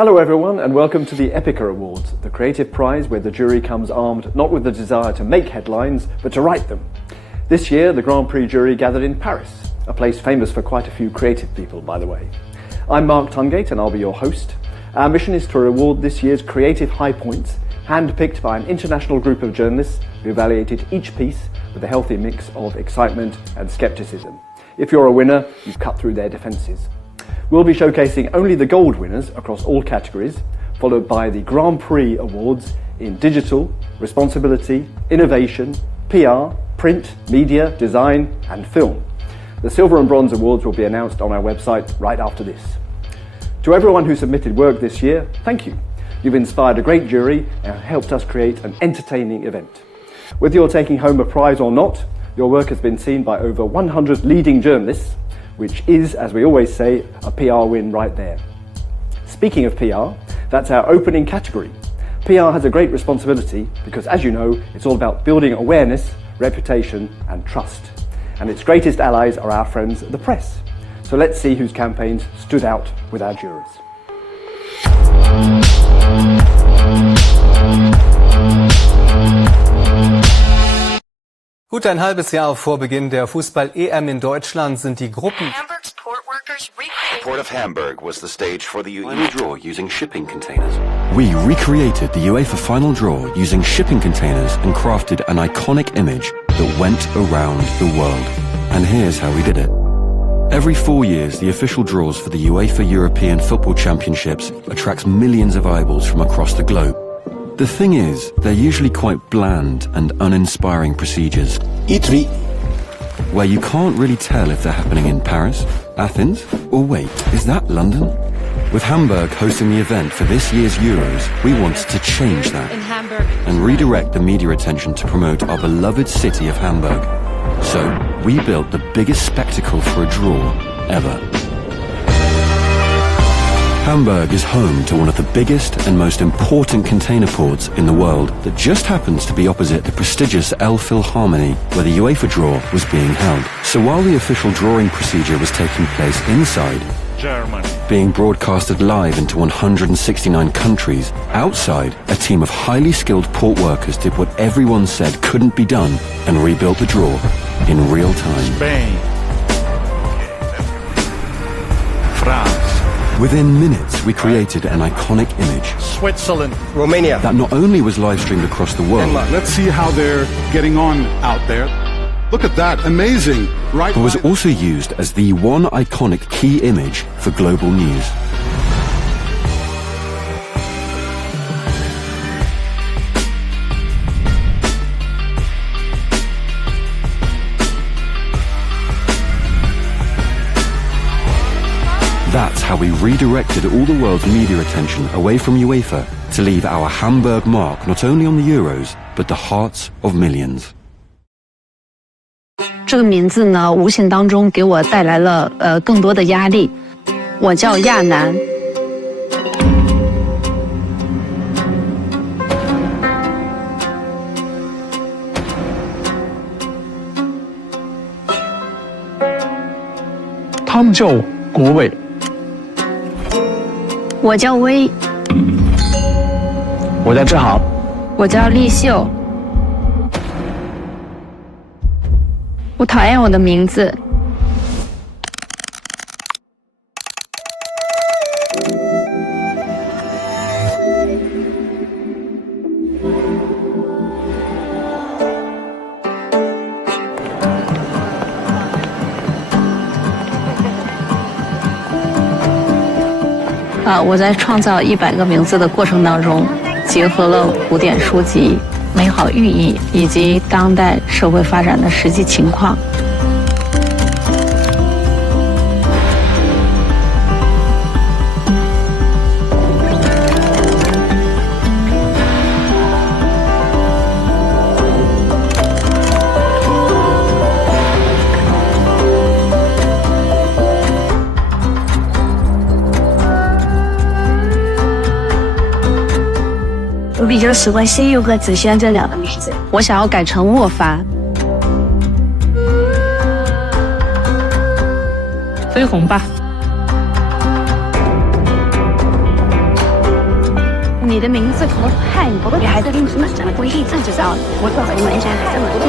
Hello everyone and welcome to the Epica Awards, the creative prize where the jury comes armed not with the desire to make headlines, but to write them. This year the Grand Prix jury gathered in Paris, a place famous for quite a few creative people, by the way. I'm Mark Tungate and I'll be your host. Our mission is to reward this year's creative high points, handpicked by an international group of journalists who evaluated each piece with a healthy mix of excitement and skepticism. If you're a winner, you've cut through their defences. We'll be showcasing only the gold winners across all categories, followed by the Grand Prix awards in digital, responsibility, innovation, PR, print, media, design and film. The silver and bronze awards will be announced on our website right after this. To everyone who submitted work this year, thank you. You've inspired a great jury and helped us create an entertaining event. Whether you're taking home a prize or not, your work has been seen by over 100 leading journalists, which is, as we always say, a PR win right there. Speaking of PR, that's our opening category. PR has a great responsibility because, as you know, it's all about building awareness, reputation and trust. And its greatest allies are our friends, the press. So let's see whose campaigns stood out with our jurors. Gut ein halbes Jahr vor Beginn der Fußball-EM in Deutschland sind die Gruppen. Hamburg's port workers The port of Hamburg was the stage for the final draw using shipping containers. We recreated the UEFA final draw using shipping containers and crafted an iconic image that went around the world. And here's how we did it. Every 4 years, the official draws for the UEFA European Football Championships attracts millions of eyeballs from across the globe. The thing is, they're usually quite bland and uninspiring procedures. E3. Where you can't really tell if they're happening in Paris, Athens, or wait, is that London? With Hamburg hosting the event for this year's Euros, we wanted to change that and redirect the media attention to promote our beloved city of Hamburg. So, we built the biggest spectacle for a draw ever. Hamburg is home to one of the biggest and most important container ports in the world that just happens to be opposite the prestigious Elbphilharmonie where the UEFA draw was being held. So while the official drawing procedure was taking place inside, Germany, being broadcasted live into 169 countries, outside, a team of highly skilled port workers did what everyone said couldn't be done and rebuilt the draw in real time. Spain. France. Within minutes, we created an iconic image. Switzerland. Romania. That not only was live streamed across the world, let's see how they're getting on out there. Look at that, amazing, right? but was also used as the one iconic key image for global news. That's how we redirected all the world's media attention away from UEFA to leave our Hamburg mark not only on the Euros, but the hearts of millions. 这个名字呢，无形当中给我带来了更多的压力。我叫亚楠。他们叫我国伟。我叫薇。我叫志豪。我叫丽秀。我讨厌我的名字。我在创造100个名字的过程当中，结合了古典书籍、美好寓意以及当代社会发展的实际情况。我比较喜欢心佑和子轩这2个名字。我想要改成沃凡。飞鸿吧。你的名字可太多，女孩子跟你们讲的不一看就知道了。我做好门山这么多。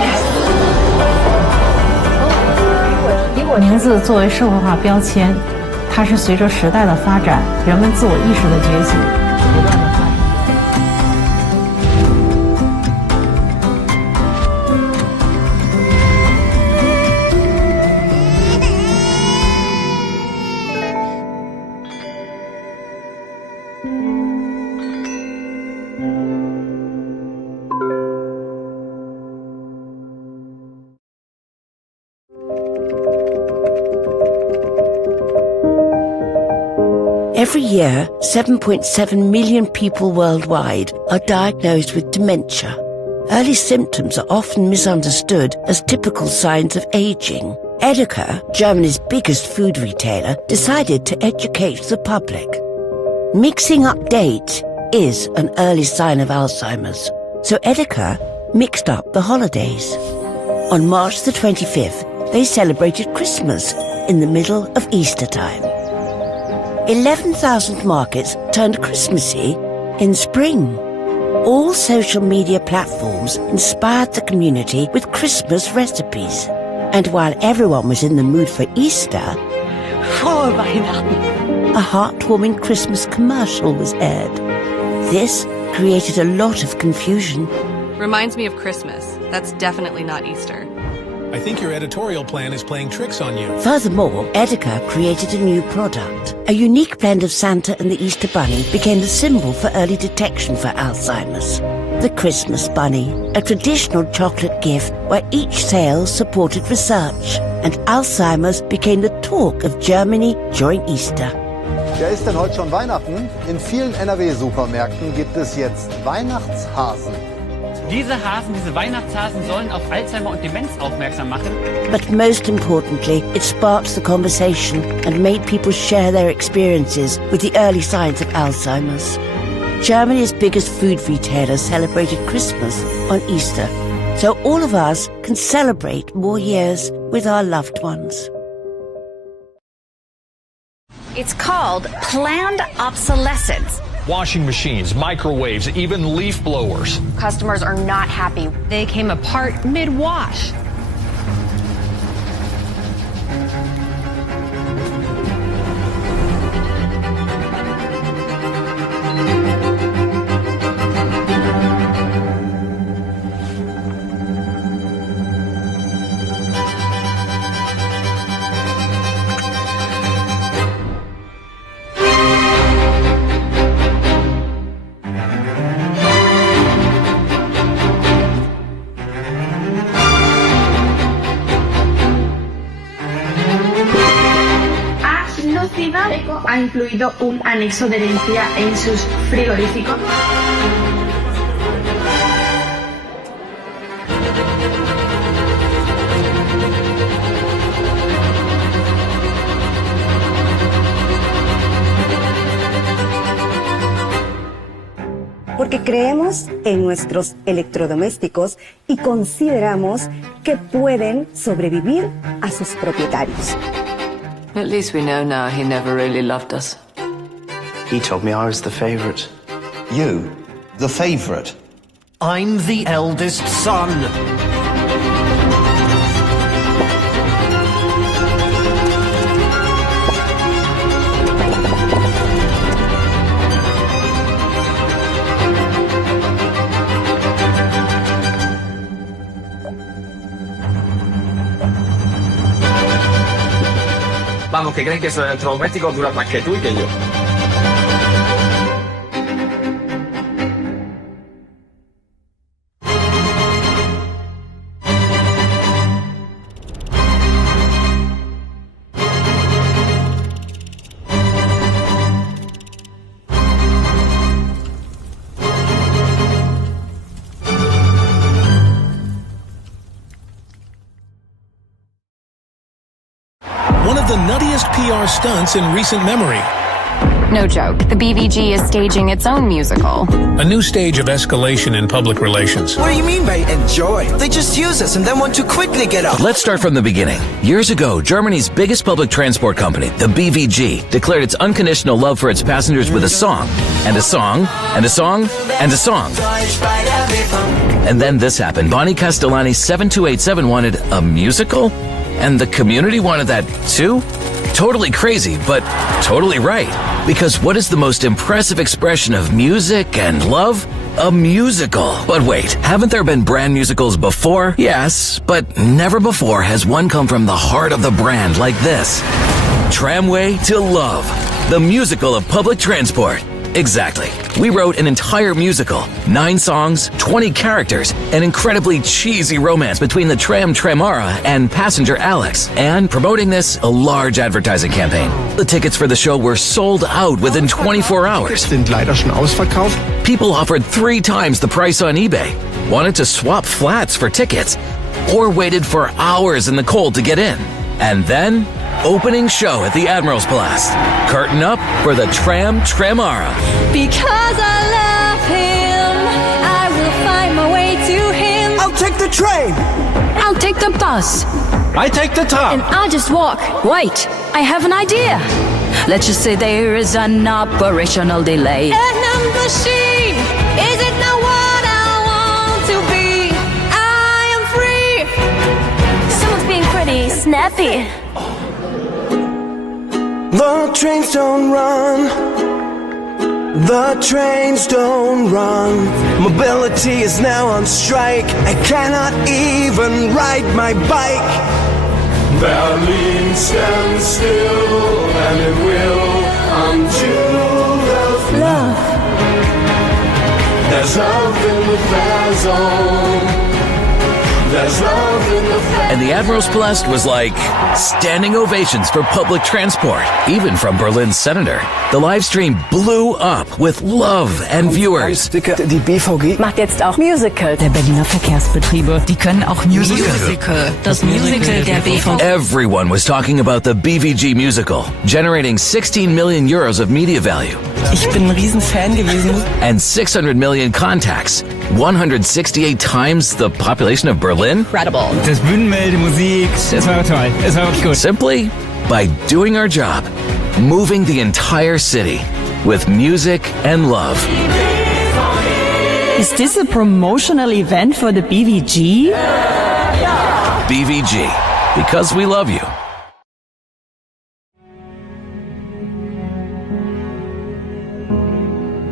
名字作为社会化标签，它是随着时代的发展，人们自我意识的觉醒，不断的发生。Every year, 7.7 million people worldwide are diagnosed with dementia. Early symptoms are often misunderstood as typical signs of aging. Epica, Germany's biggest food retailer, decided to educate the public. Mixing up dates is an early sign of Alzheimer's, so Epica mixed up the holidays. On March the 25th, they celebrated Christmas in the middle of Easter time. 11,000 markets turned Christmassy in spring. All social media platforms inspired the community with Christmas recipes. And while everyone was in the mood for Easter, a heartwarming Christmas commercial was aired. This created a lot of confusion. Reminds me of Christmas. That's definitely not Easter. I think your editorial plan is playing tricks on you. Furthermore, Epica created a new product. A unique blend of Santa and the Easter Bunny became the symbol for early detection for Alzheimer's. The Christmas Bunny, a traditional chocolate gift where each sale supported research, and Alzheimer's became the talk of Germany during Easter. Ja, ist denn heute schon Weihnachten? In vielen NRW-Supermärkten gibt es jetzt Weihnachtshasen. Diese Weihnachtshasen sollen auf Alzheimer und Demenz aufmerksam machen. But most importantly, it sparked the conversation and made people share their experiences with the early signs of Alzheimer's. Germany's biggest food retailer celebrated Christmas on Easter, so all of us can celebrate more years with our loved ones. It's called planned obsolescence. Washing machines, microwaves, even leaf blowers. Customers are not happy. They came apart mid-wash. Epica ha incluido un anexo de herencia en sus frigoríficos. Porque creemos en nuestros electrodomésticos y consideramos que pueden sobrevivir a sus propietarios. At least we know now he never really loved us. He told me I was the favorite. You? The favorite? I'm the eldest son. Vamos, que creen que esos electrodomésticos duran más que tú y que yo. One of the nuttiest PR stunts in recent memory. No joke, the BVG is staging its own musical. A new stage of escalation in public relations. What do you mean by enjoy? They just use us and then want to quickly get out. Let's start from the beginning. Years ago, Germany's biggest public transport company, the BVG, declared its unconditional love for its passengers with a song, and a song, and a song, and a song. And then this happened. Bonnie Castellani's 7287 wanted a musical? And the community wanted that too? Totally crazy, but totally right. Because what is the most impressive expression of music and love? A musical. But wait, haven't there been brand musicals before? Yes, but never before has one come from the heart of the brand like this. Tramway to Love, the musical of public transport. Exactly. We wrote an entire musical, 9 songs, 20 characters, an incredibly cheesy romance between the tram Tramara and passenger Alex, and promoting this, a large advertising campaign. The tickets for the show were sold out within 24 hours. Sind leider schon ausverkauft. People offered 3 times the price on eBay, wanted to swap flats for tickets, or waited for hours in the cold to get in. And then, opening show at the Admiral's Blast. Curtain up for the tram Tramara. Because I love him, I will find my way to him. I'll take the train. I'll take the bus. I take the tram. And I'll just walk. Wait, I have an idea. Let's just say there is an operational delay. And I'm the sheep. Is it not what I want to be? I am free. Someone's being pretty snappy. The trains don't run. The trains don't run. Mobility is now on strike. I cannot even ride my bike. Berlin stands still, and it will until there's love. There's love in the fair zone. There's love in the fair. And the Admiral's Blast was like standing ovations for public transport, even from Berlin's senator. The live stream blew up with love and viewers. Die BVG macht jetzt auch Musical. Der Berliner Verkehrsbetriebe, die können auch Musical. Das Musical der BVG. Everyone was talking about the BVG musical, generating 16 million euros of media value. Ich bin ein Riesenfan gewesen. And 600 million contacts, 168 times the population of Berlin. Incredible. Das Bühnenbild, die Musik, es war toll. Es war wirklich gut. Simply by doing our job, moving the entire city with music and love. Is this a promotional event for the BVG? BVG, because we love you.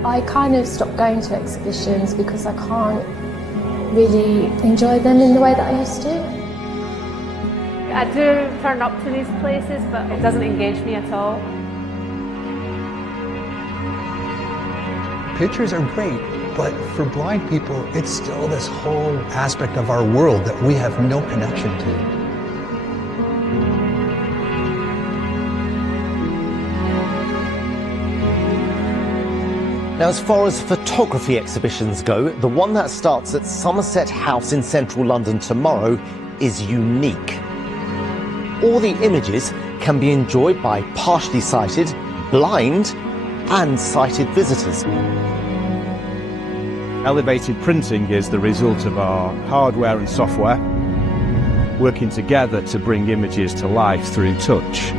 I kind of stopped going to exhibitions because I can't really enjoy them in the way that I used to. I do turn up to these places, but it doesn't engage me at all. Pictures are great, but for blind people, it's still this whole aspect of our world that we have no connection to. Now, as far as photography exhibitions go, the one that starts at Somerset House in central London tomorrow is unique. All the images can be enjoyed by partially sighted, blind, and sighted visitors. Elevated printing is the result of our hardware and software working together to bring images to life through touch.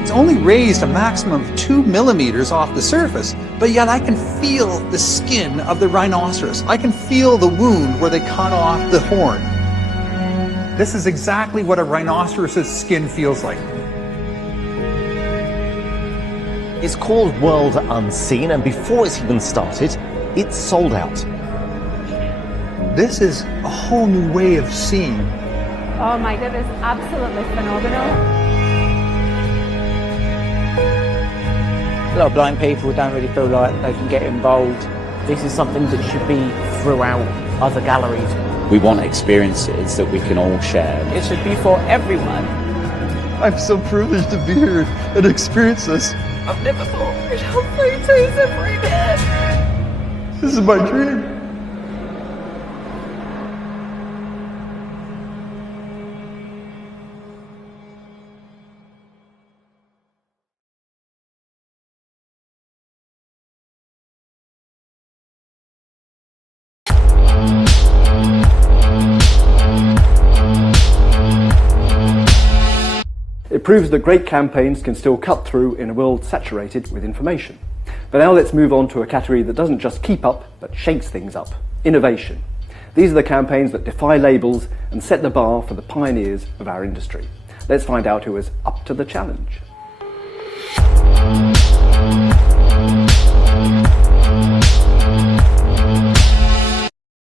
It's only raised a maximum of 2 millimeters off the surface, but yet I can feel the skin of the rhinoceros. I can feel the wound where they cut off the horn. This is exactly what a rhinoceros's skin feels like. It's called World Unseen, and before it's even started, it's sold out. This is a whole new way of seeing. Oh my goodness, absolutely phenomenal. A lot of blind people don't really feel like they can get involved. This is something that should be throughout other galleries. We want experiences that we can all share. It should be for everyone. I'm so privileged to be here and experience this. I've never thought I'd have photos every day. This is my dream. proves that great campaigns can still cut through in a world saturated with information. But now let's move on to a category that doesn't just keep up, but shakes things up: innovation. These are the campaigns that defy labels and set the bar for the pioneers of our industry. Let's find out who is up to the challenge.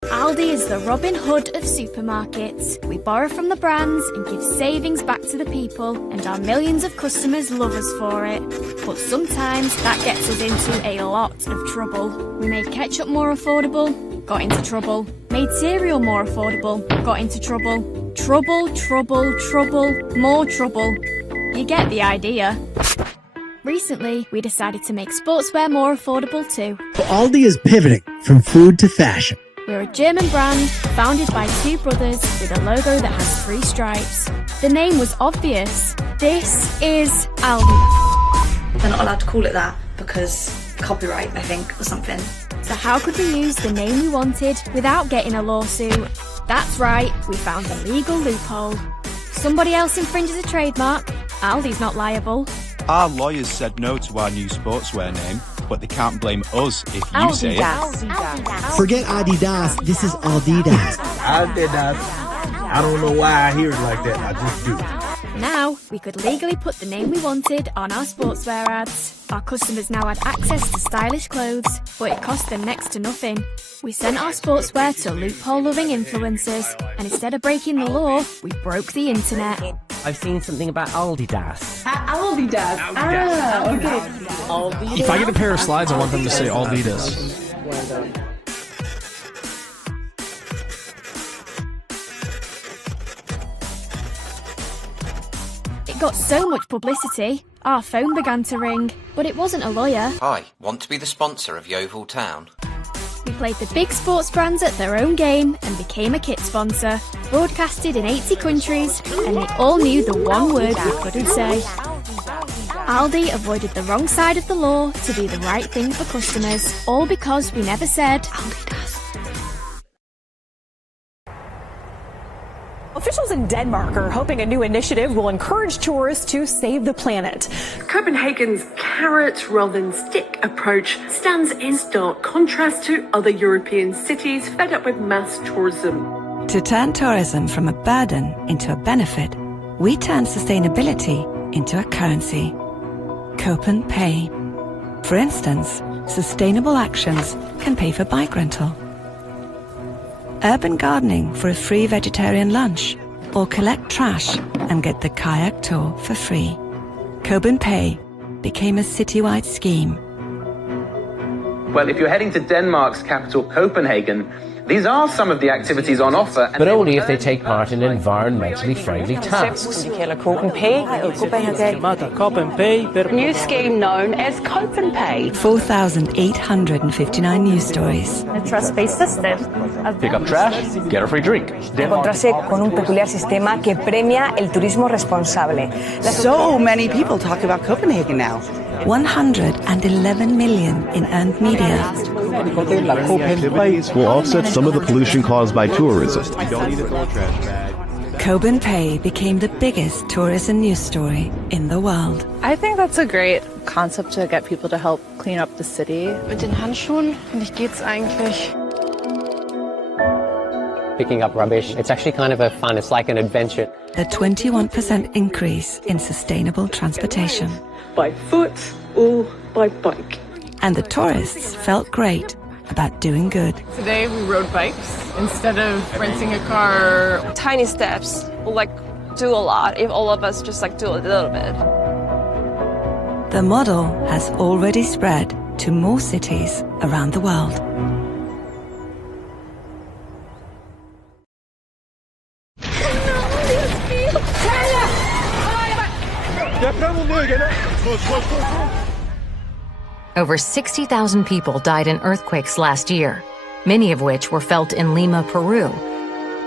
Aldi is the Robin Hood of supermarkets. We borrow from the brands and give savings back to the people, and our millions of customers love us for it. But sometimes that gets us into a lot of trouble. We made ketchup more affordable, got into trouble. Made cereal more affordable, got into trouble. Trouble, trouble, trouble, more trouble. You get the idea. Recently, we decided to make sportswear more affordable too. Aldi is pivoting from food to fashion. We're a German brand founded by two brothers with a logo that has 3 stripes. The name was obvious. This is Aldi. They're not allowed to call it that because copyright, I think, or something. So how could we use the name we wanted without getting a lawsuit? That's right, we found a legal loophole. Somebody else infringes a trademark, Aldi's not liable. Our lawyers said no to our new sportswear name, but they can't blame us if you say it. Forget Adidas, this is Aldidas. Adidas. I don't know why I hear it like that, I just do. Now, we could legally put the name we wanted on our sportswear ads. Our customers now had access to stylish clothes, but it cost them next to nothing. We sent our sportswear to loophole-loving influencers, and instead of breaking the law, we broke the internet. I've seen something about Aldidas. Aldidas. Ah, okay. If I get a pair of slides, I want them to say Aldidas. It got so much publicity, our phone began to ring, but it wasn't a lawyer. Hi, want to be the sponsor of Yeovil Town? We played the big sports brands at their own game and became a kit sponsor. Broadcasted in 80 countries, and they all knew the one word we couldn't say. Aldi avoided the wrong side of the law to do the right thing for customers, all because we never said Aldidas. Officials in Denmark are hoping a new initiative will encourage tourists to save the planet. Copenhagen's carrot rather than stick approach stands in stark contrast to other European cities fed up with mass tourism. To turn tourism from a burden into a benefit, we turn sustainability into a currency. Copen Pay. For instance, sustainable actions can pay for bike rental, urban gardening for a free vegetarian lunch, or collect trash and get the kayak tour for free. Copen Pay became a citywide scheme. Well, if you're heading to Denmark's capital, Copenhagen, these are some of the activities on offer. But only if they take part in environmentally friendly tasks. New scheme known as Copen Pay. 4,859 news stories. A trust-based system. Pick up trash, get a free drink. Encontrarse con un peculiar sistema que premia el turismo responsable. So many people talk about Copenhagen now. 111 million in earned media. Will offset some of the pollution caused by tourism. Copen Pay became the biggest tourism news story in the world. I think that's a great concept to get people to help clean up the city. Mit den Handschuhen, finde ich, geht's eigentlich. Picking up rubbish, it's actually kind of fun, it's like an adventure. A 21% increase in sustainable transportation. By foot or by bike. And the tourists felt great about doing good. Today we rode bikes instead of renting a car. Tiny steps will do a lot if all of us just do a little bit. The model has already spread to more cities around the world. Over 60,000 people died in earthquakes last year, many of which were felt in Lima, Peru,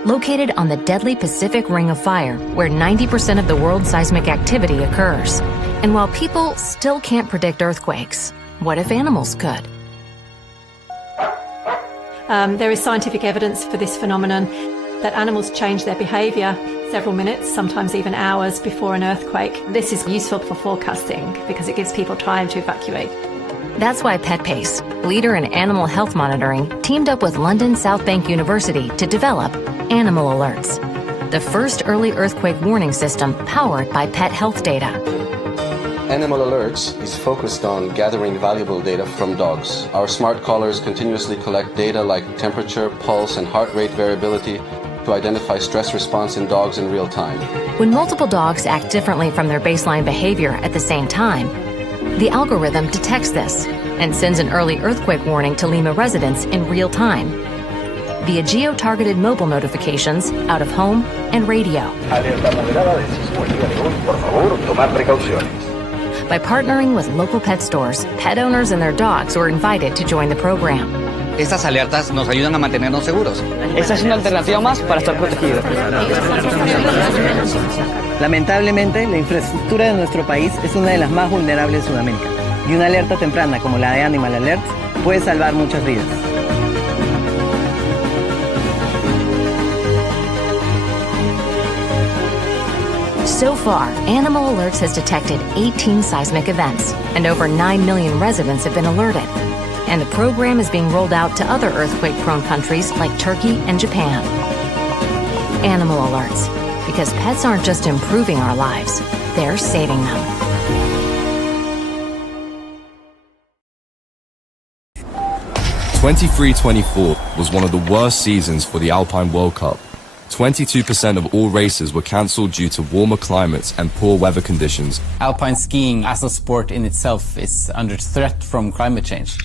located on the deadly Pacific Ring of Fire, where 90% of the world's seismic activity occurs. And while people still can't predict earthquakes, what if animals could? There is scientific evidence for this phenomenon. that animals change their behaviour several minutes, sometimes even hours before an earthquake. This is useful for forecasting because it gives people time to evacuate. That's why PetPace, leader in animal health monitoring, teamed up with London South Bank University to develop Animal Alerts, the first early earthquake warning system powered by pet health data. Animal Alerts is focused on gathering valuable data from dogs. Our smart collars continuously collect data like temperature, pulse, and heart rate variability to identify stress response in dogs in real time. When multiple dogs act differently from their baseline behavior at the same time, the algorithm detects this and sends an early earthquake warning to Lima residents in real time via geo-targeted mobile notifications out of home and radio. By partnering with local pet stores, pet owners and their dogs were invited to join the program. Estas alertas nos ayudan a mantenernos seguros. Esta es una alternativa más para estar protegidos. Lamentablemente, la infraestructura de nuestro país es una de las más vulnerables de Sudamérica, y una alerta temprana como la de Animal Alerts puede salvar muchas vidas. So far, Animal Alerts has detected 18 seismic events, and over 9 million residents have been alerted. And the program is being rolled out to other earthquake-prone countries like Turkey and Japan. Animal Alerts, because pets aren't just improving our lives, they're saving them. '23-24 was one of the worst seasons for the Alpine World Cup. 22% of all races were cancelled due to warmer climates and poor weather conditions. Alpine skiing as a sport in itself is under threat from climate change.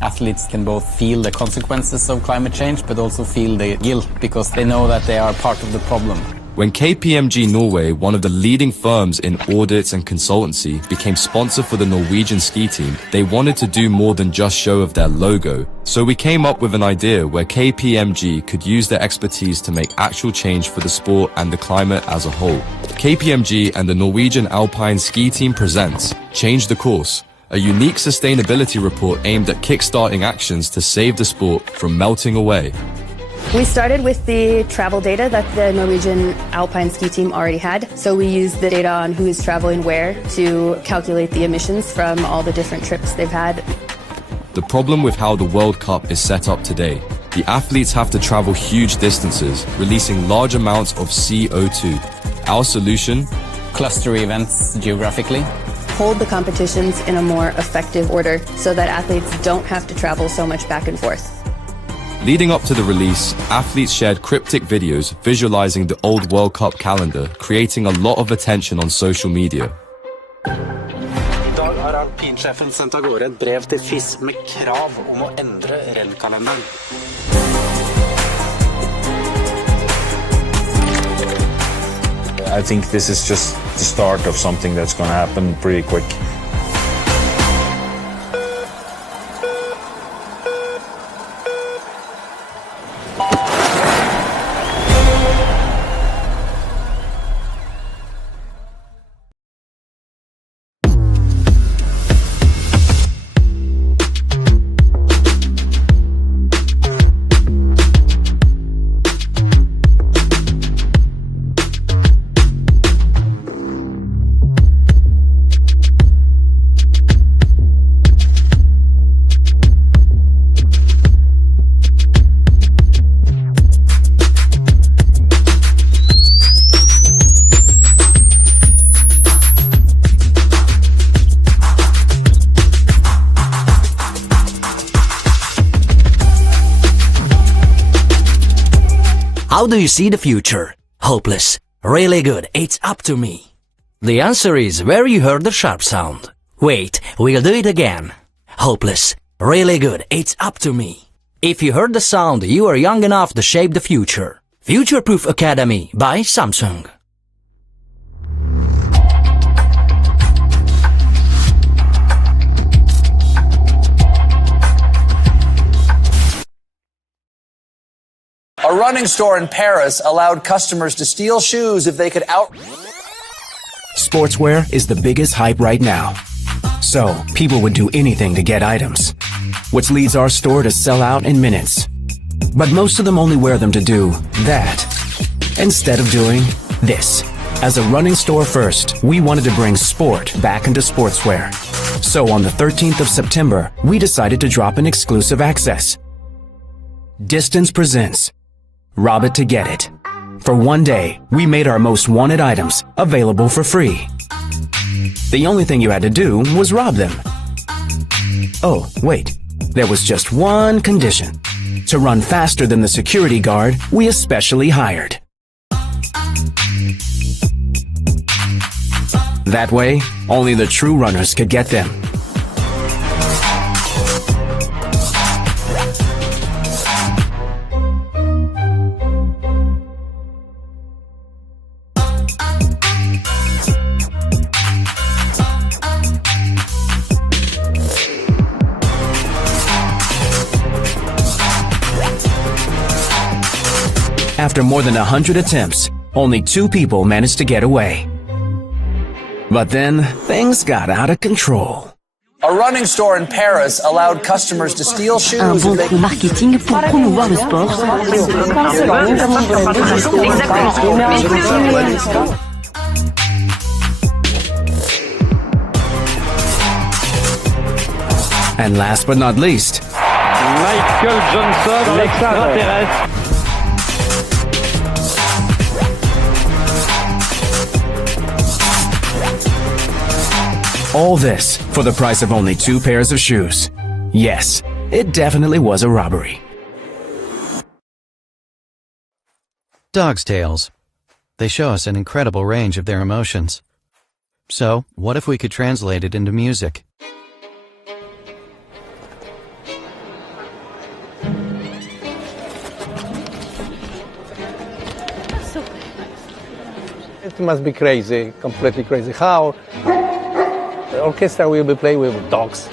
Athletes can both feel the consequences of climate change but also feel the guilt because they know that they are part of the problem. When KPMG Norway, one of the leading firms in audits and consultancy, became sponsor for the Norwegian ski team, they wanted to do more than just show of their logo. So we came up with an idea where KPMG could use their expertise to make actual change for the sport and the climate as a whole. KPMG and the Norwegian Alpine Ski Team presents Change the Course, a unique sustainability report aimed at kickstarting actions to save the sport from melting away. We started with the travel data that the Norwegian Alpine ski team already had. So we used the data on who is traveling where to calculate the emissions from all the different trips they've had. The problem with how the World Cup is set up today, the athletes have to travel huge distances, releasing large amounts of CO2. Our solution? Cluster events geographically. Hold the competitions in a more effective order so that athletes don't have to travel so much back and forth. Leading up to the release, athletes shared cryptic videos visualizing the old World Cup calendar, creating a lot of attention on social media. I dag har alpinsjefen sendt av gårde et brev til FIS med krav om å endre rennkalenderen. I think this is just the start of something that's going to happen pretty quick. How do you see the future? Hopeless. Really good. It's up to me. The answer is where you heard the sharp sound. Wait, we'll do it again. Hopeless. Really good. It's up to me. If you heard the sound, you are young enough to shape the future. Future-Proof Academy by Samsung. A running store in Paris allowed customers to steal shoes if they could Sportswear is the biggest hype right now. So, people would do anything to get items, which leads our store to sell out in minutes. But most of them only wear them to do that, instead of doing this. As a running store first, we wanted to bring sport back into sportswear. So on the 13th of September, we decided to drop an exclusive access. Distance presents Rob It to Get It. For one day, we made our most wanted items available for free. The only thing you had to do was rob them. Oh, wait. There was just one condition. To run faster than the security guard we especially hired. That way, only the true runners could get them. After more than 100 attempts, only 2 people managed to get away. But then, things got out of control. A running store in Paris allowed customers to steal shoes. Un bon coup marketing pour promouvoir le sport. And last but not least, Michael Johnson, l'extraterrestre. all this for the price of only 2 pairs of shoes. Yes, it definitely was a robbery. Dogs' tales. They show us an incredible range of their emotions. So, what if we could translate it into music? It must be crazy, completely crazy. How the orchestra will be playing with dogs.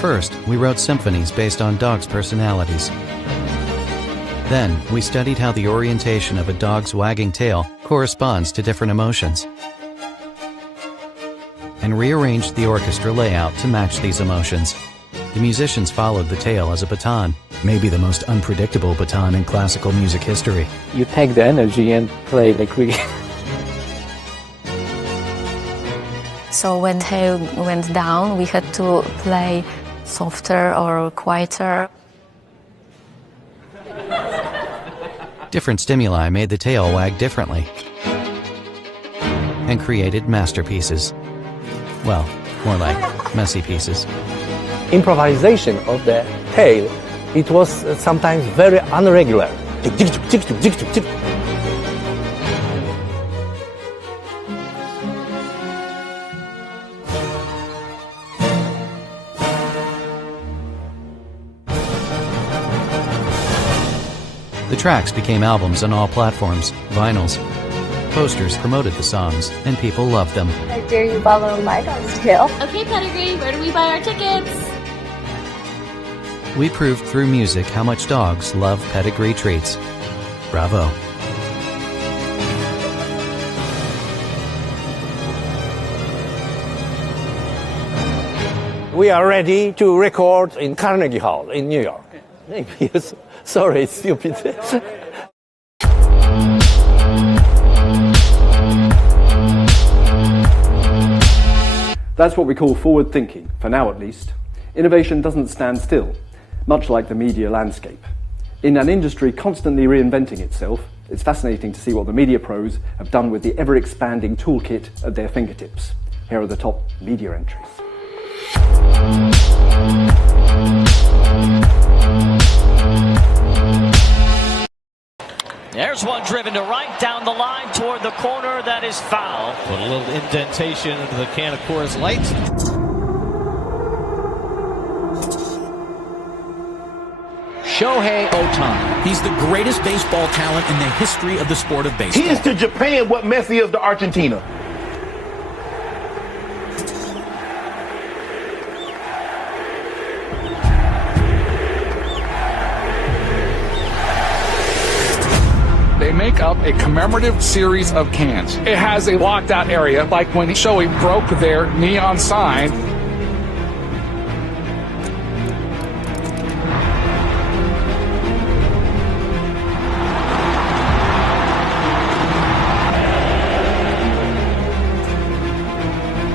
First, we wrote symphonies based on dogs' personalities. Then, we studied how the orientation of a dog's wagging tail corresponds to different emotions, and rearranged the orchestra layout to match these emotions. The musicians followed the tail as a baton, maybe the most unpredictable baton in classical music history. You take the energy and play like we... So when tail went down, we had to play softer or quieter. Different stimuli made the tail wag differently and created masterpieces. Well, more like messy pieces. Improvisation of the tail, it was sometimes very irregular. The tracks became albums on all platforms, vinyls. Posters promoted the songs, and people loved them. I dare you follow my dog's tail. Okay, Pedigree, where do we buy our tickets? We proved through music how much dogs love pedigree treats. Bravo. We are ready to record in Carnegie Hall in New York. Sorry, it's stupid. That's what we call forward thinking, for now at least. Innovation doesn't stand still, much like the media landscape. In an industry constantly reinventing itself, it's fascinating to see what the media pros have done with the ever-expanding toolkit at their fingertips. Here are the top media entries. There's one driven to right down the line toward the corner. That is foul. Put a little indentation into the can of Coors Light. Shohei Ohtani. He's the greatest baseball talent in the history of the sport of baseball. He is to Japan what Messi is to Argentina. They make up a commemorative series of cans. It has a locked out area, like when Shoei broke their neon sign.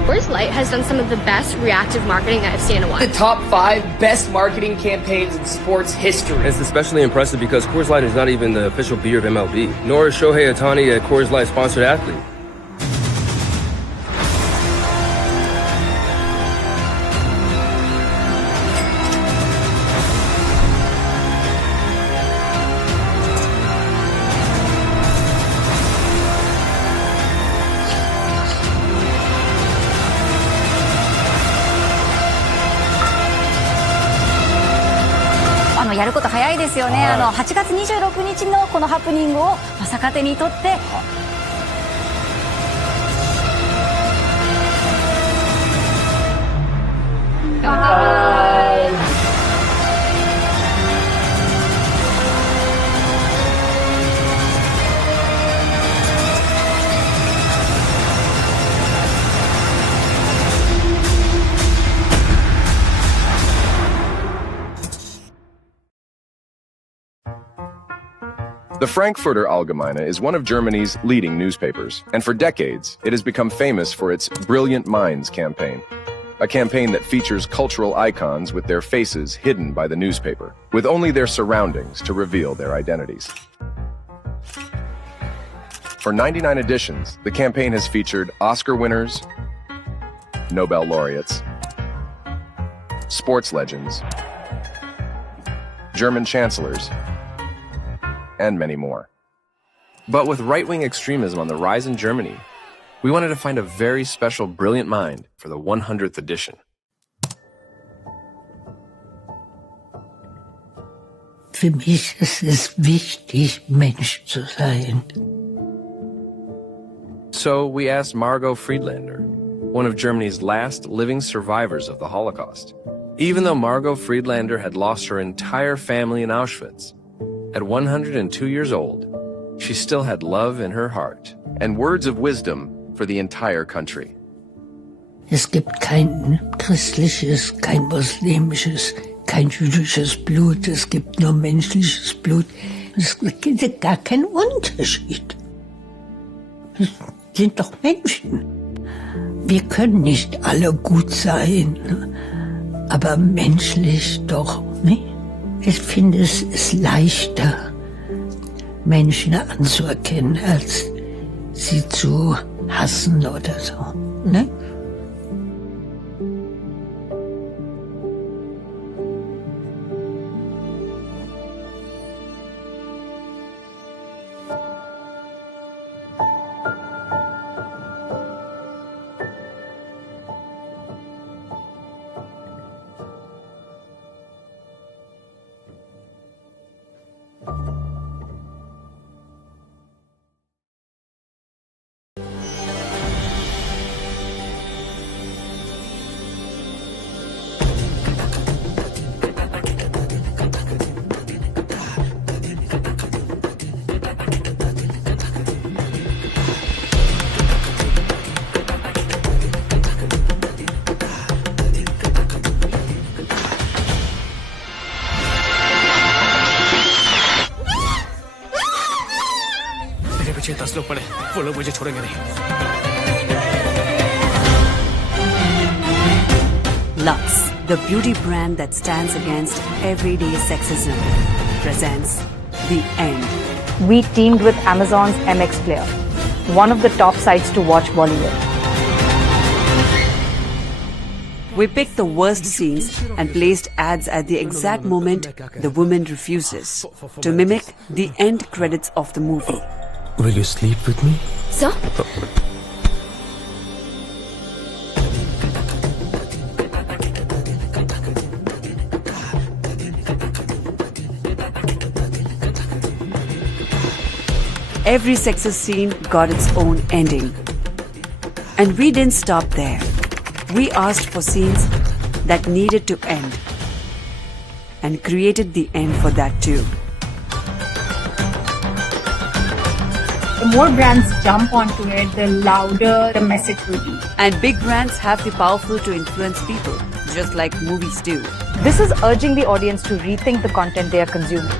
Coors Light has done some of the best reactive marketing I've seen in a while. The top 5 best marketing campaigns in sports history. It's especially impressive because Coors Light is not even the official beer of MLB, nor is Shohei Ohtani a Coors Light sponsored athlete.やること早いですよね。8月26日のこのハプニングを逆手にとって。The Frankfurter Allgemeine is one of Germany's leading newspapers, and for decades, it has become famous for its Brilliant Minds campaign, a campaign that features cultural icons with their faces hidden by the newspaper, with only their surroundings to reveal their identities. For 99 editions, the campaign has featured Oscar winners, Nobel laureates, sports legends, German chancellors, and many more. But with right-wing extremism on the rise in Germany, we wanted to find a very special brilliant mind for the 100th edition. Für mich ist es wichtig, Mensch zu sein. So we asked Margot Friedlander, one of Germany's last living survivors of the Holocaust. Even though Margot Friedlander had lost her entire family in Auschwitz, at 102 years old, she still had love in her heart and words of wisdom for the entire country. Es gibt kein christliches, kein muslimisches, kein jüdisches Blut. Es gibt nur menschliches Blut. Es gibt gar keinen Unterschied. Es sind doch Menschen. Wir können nicht alle gut sein, aber menschlich doch, ne? Ich finde, es ist leichter, Menschen anzuerkennen, als sie zu hassen oder so, ne? पीछे 10 लोग पड़े, वो लोग मुझे छोड़ेंगे नहीं। Lux, the beauty brand that stands against everyday sexism, presents The End. We teamed with Amazon's MX Player, one of the top sites to watch Bollywood. We picked the worst scenes and placed ads at the exact moment the woman refuses, to mimic the end credits of the movie. Will you sleep with me? Sir? Every sexist scene got its own ending. And we didn't stop there. We asked for scenes that needed to end and created the end for that too. The more brands jump onto it, the louder the message will be. And big brands have the powerful to influence people, just like movies do. This is urging the audience to rethink the content they are consuming.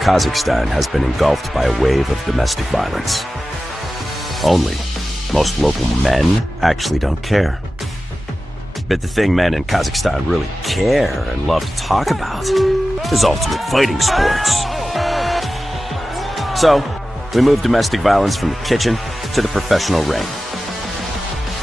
Kazakhstan has been engulfed by a wave of domestic violence. Only, most local men actually don't care. But the thing men in Kazakhstan really care and love to talk about is ultimate fighting sports. So, we moved domestic violence from the kitchen to the professional ring.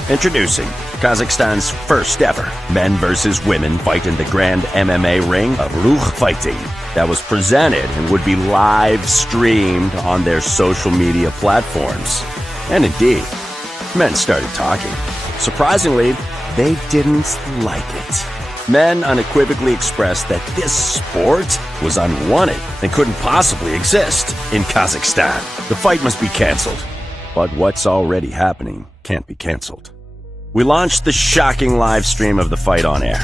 Introducing Kazakhstan's first ever men versus women fight in the grand MMA ring of Ruh Fighting that was presented and would be live streamed on their social media platforms. And indeed, men started talking. Surprisingly, they didn't like it. Men unequivocally expressed that this sport was unwanted and couldn't possibly exist in Kazakhstan. The fight must be canceled. But what's already happening can't be canceled. We launched the shocking live stream of the fight on air.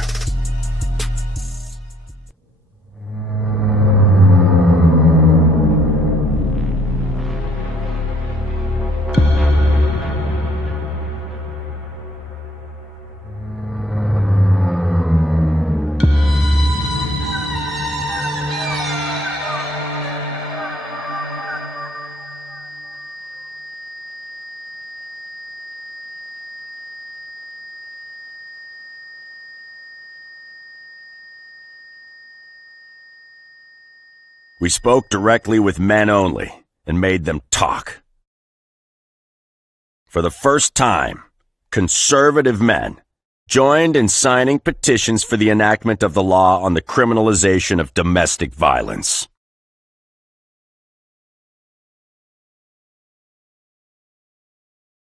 We spoke directly with men only and made them talk. For the first time, conservative men joined in signing petitions for the enactment of the law on the criminalization of domestic violence.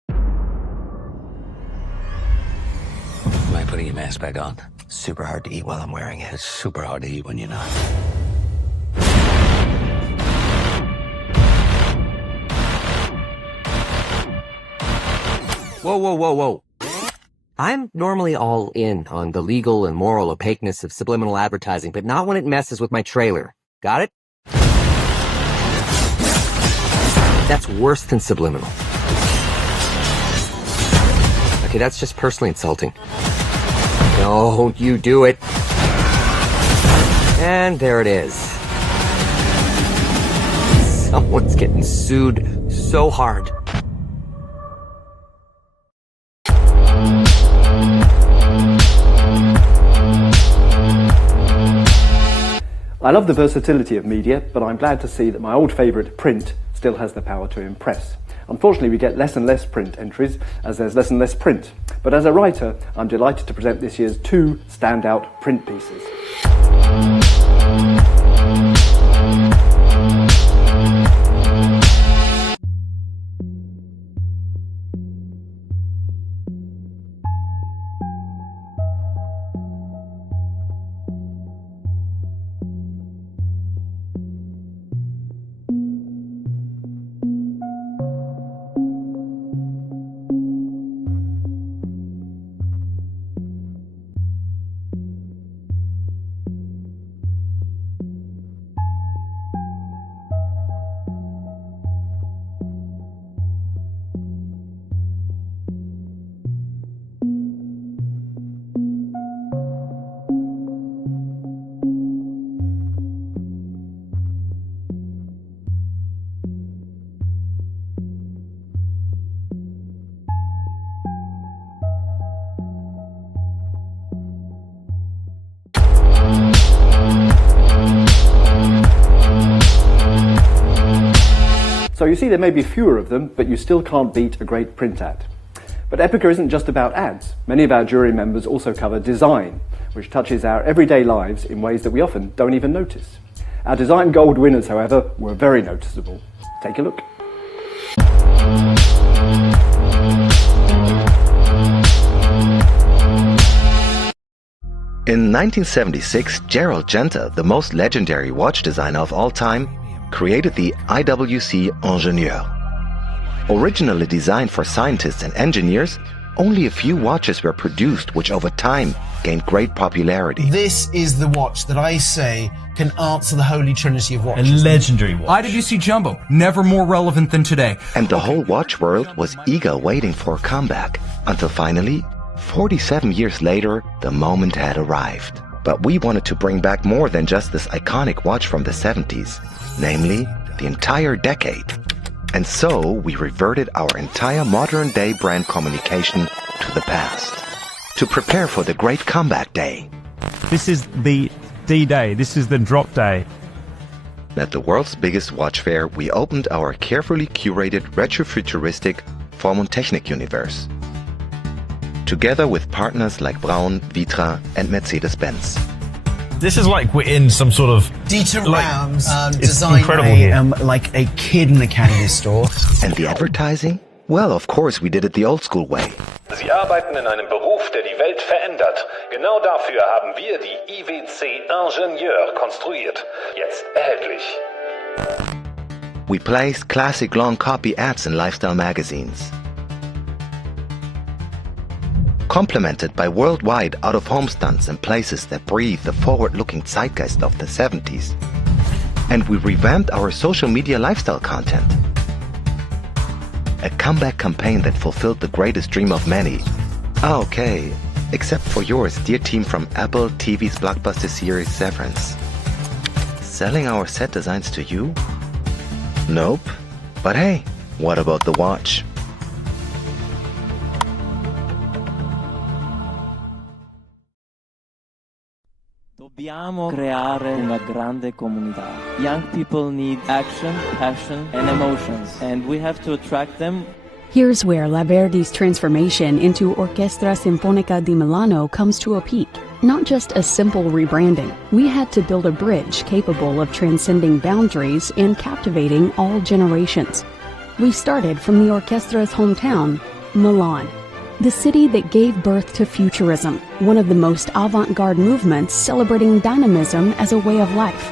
Am I putting your mask back on? Super hard to eat while I'm wearing it. It's super hard to eat when you're not. Whoa, whoa, whoa, whoa. I'm normally all in on the legal and moral opaqueness of subliminal advertising, but not when it messes with my trailer. Got it? That's worse than subliminal. Okay, that's just personally insulting. Don't you do it. And there it is. Someone's getting sued so hard. I love the versatility of media, but I'm glad to see that my old favourite, print, still has the power to impress. Unfortunately, we get less and less print entries as there's less and less print. But as a writer, I'm delighted to present this year's 2 standout print pieces. So you see there may be fewer of them, but you still can't beat a great print ad. But Epica isn't just about ads. Many of our jury members also cover design, which touches our everyday lives in ways that we often don't even notice. Our design gold winners, however, were very noticeable. Take a look. In 1976, Gerald Genta, the most legendary watch designer of all time, created the IWC Ingenieur. Originally designed for scientists and engineers, only a few watches were produced which over time gained great popularity. This is the watch that I say can answer the holy trinity of watches. A legendary watch. IWC Jumbo, never more relevant than today. And the whole watch world was eager waiting for a comeback, until finally, 47 years later, the moment had arrived. But we wanted to bring back more than just this iconic watch from the 70s, namely, the entire decade. And so, we reverted our entire modern-day brand communication to the past, to prepare for the great comeback day. This is the D-Day, this is the drop day. At the world's biggest watch fair, we opened our carefully curated retrofuturistic Form und Technik universe, together with partners like Braun, Vitra and Mercedes-Benz. This is like we're in some sort of... Dieter Rams designed like a kid in a candy store. And the advertising? Well, of course we did it the old school way. Sie arbeiten in einem Beruf, der die Welt verändert. Genau dafür haben wir die IWC Ingenieur konstruiert. Jetzt erhältlich. We placed classic long copy ads in lifestyle magazines, complemented by worldwide out-of-home stunts in places that breathe the forward-looking zeitgeist of the 70s. And we revamped our social media lifestyle content. A comeback campaign that fulfilled the greatest dream of many. Ah, okay, except for yours, dear team from Apple TV's blockbuster series Severance. Selling our set designs to you? Nope. But hey, what about the watch? Dobbiamo creare una grande comunità. Young people need action, passion, and emotions, and we have to attract them. Here's where La Verdi's transformation into Orchestra Sinfonica di Milano comes to a peak. Not just a simple rebranding, we had to build a bridge capable of transcending boundaries and captivating all generations. We started from the orchestra's hometown, Milan, the city that gave birth to Futurism, one of the most avant-garde movements celebrating dynamism as a way of life.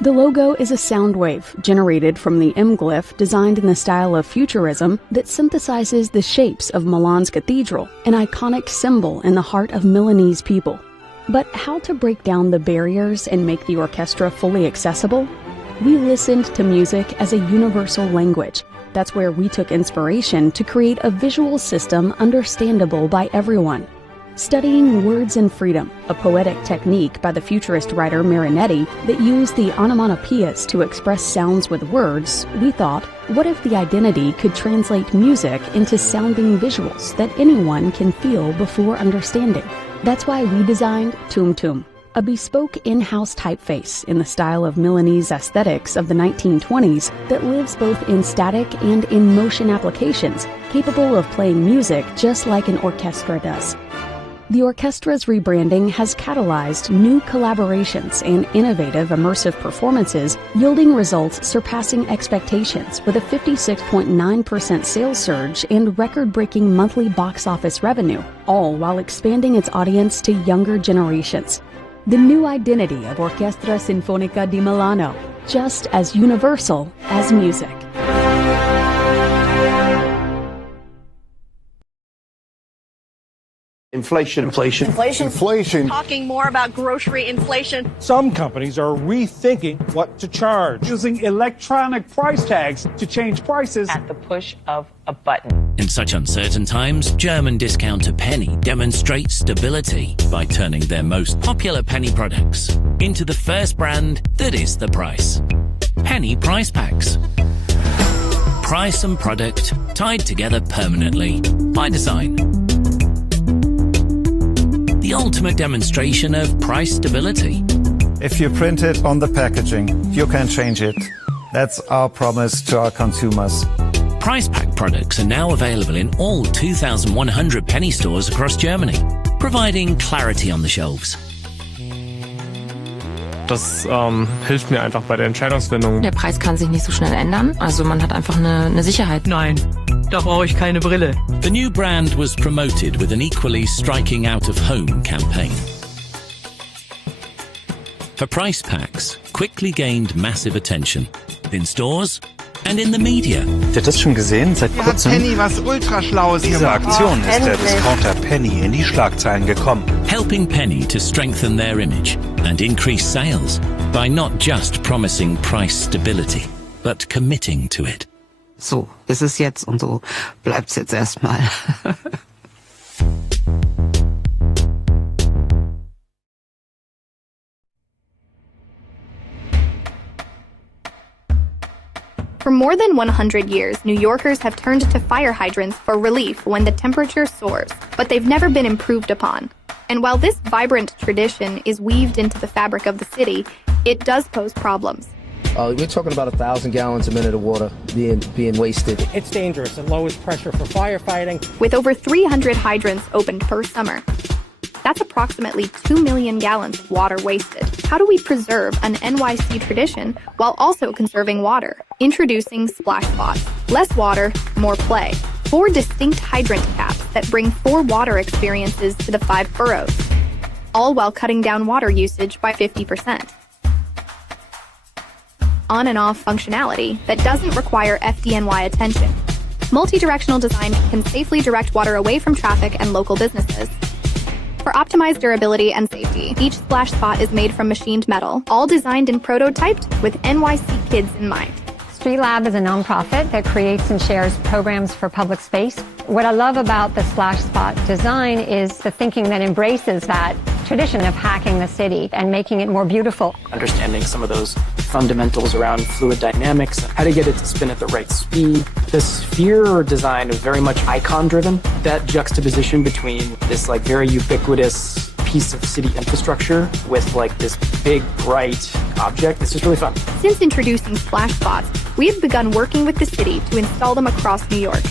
The logo is a sound wave generated from the M glyph designed in the style of Futurism that synthesizes the shapes of Milan's cathedral, an iconic symbol in the heart of Milanese people. But how to break down the barriers and make the orchestra fully accessible? We listened to music as a universal language. That's where we took inspiration to create a visual system understandable by everyone. Studying words and freedom, a poetic technique by the futurist writer Marinetti that used the onomatopoeias to express sounds with words, we thought, what if the identity could translate music into sounding visuals that anyone can feel before understanding? That's why we designed Tum Tum, a bespoke in-house typeface in the style of Milanese aesthetics of the 1920s that lives both in static and in motion applications, capable of playing music just like an orchestra does. The orchestra's rebranding has catalyzed new collaborations and innovative immersive performances, yielding results surpassing expectations with a 56.9% sales surge and record-breaking monthly box office revenue, all while expanding its audience to younger generations. The new identity of Orchestra Sinfonica di Milano, just as universal as music. Inflation. Talking more about grocery inflation. Some companies are rethinking what to charge, using electronic price tags to change prices at the push of a button. In such uncertain times, German discounter Penny demonstrates stability by turning their most popular Penny products into the first brand that is the price. Penny Price Packs. Price and product tied together permanently by design. The ultimate demonstration of price stability. If you print it on the packaging, you can change it. That's our promise to our consumers. Price Pack products are now available in all 2,100 Penny stores across Germany, providing clarity on the shelves. Das hilft mir einfach bei der Entscheidungsfindung. Der Preis kann sich nicht so schnell ändern, also man hat einfach eine Sicherheit. Nein, da brauche ich keine Brille. The new brand was promoted with an equally striking out-of-home campaign. Her price packs quickly gained massive attention in stores and in the media. Habt ihr das schon gesehen? Seit kurzem? Penny was Ultraschlaues Diese gemacht. Aktion ist der Discounter Penny in die Schlagzeilen gekommen. Helping Penny to strengthen their image and increase sales by not just promising price stability, but committing to it. So ist es jetzt und so bleibt's jetzt erstmal. For more than 100 years, New Yorkers have turned to fire hydrants for relief when the temperature soars, but they've never been improved upon. And while this vibrant tradition is weaved into the fabric of the city, it does pose problems. We're talking about 1,000 gallons a minute of water being wasted. It's dangerous. It lowers pressure for firefighting. With over 300 hydrants opened per summer, that's approximately 2 million gallons of water wasted. How do we preserve an NYC tradition while also conserving water? Introducing Splash Spots. Less water, more play. 4 distinct hydrant caps that bring 4 water experiences to the 5 boroughs, all while cutting down water usage by 50%. On and off functionality that doesn't require FDNY attention. Multi-directional design can safely direct water away from traffic and local businesses. For optimized durability and safety, each splash spot is made from machined metal, all designed and prototyped with NYC kids in mind. Street Lab is a nonprofit that creates and shares programs for public space. What I love about the splash spot design is the thinking that embraces that tradition of hacking the city and making it more beautiful. Understanding some of those fundamentals around fluid dynamics, how to get it to spin at the right speed. The sphere design is very much icon driven. That juxtaposition between this like very ubiquitous piece of city infrastructure with like this big bright object, this is really fun. Since introducing splash spots, we have begun working with the city to install them across New York.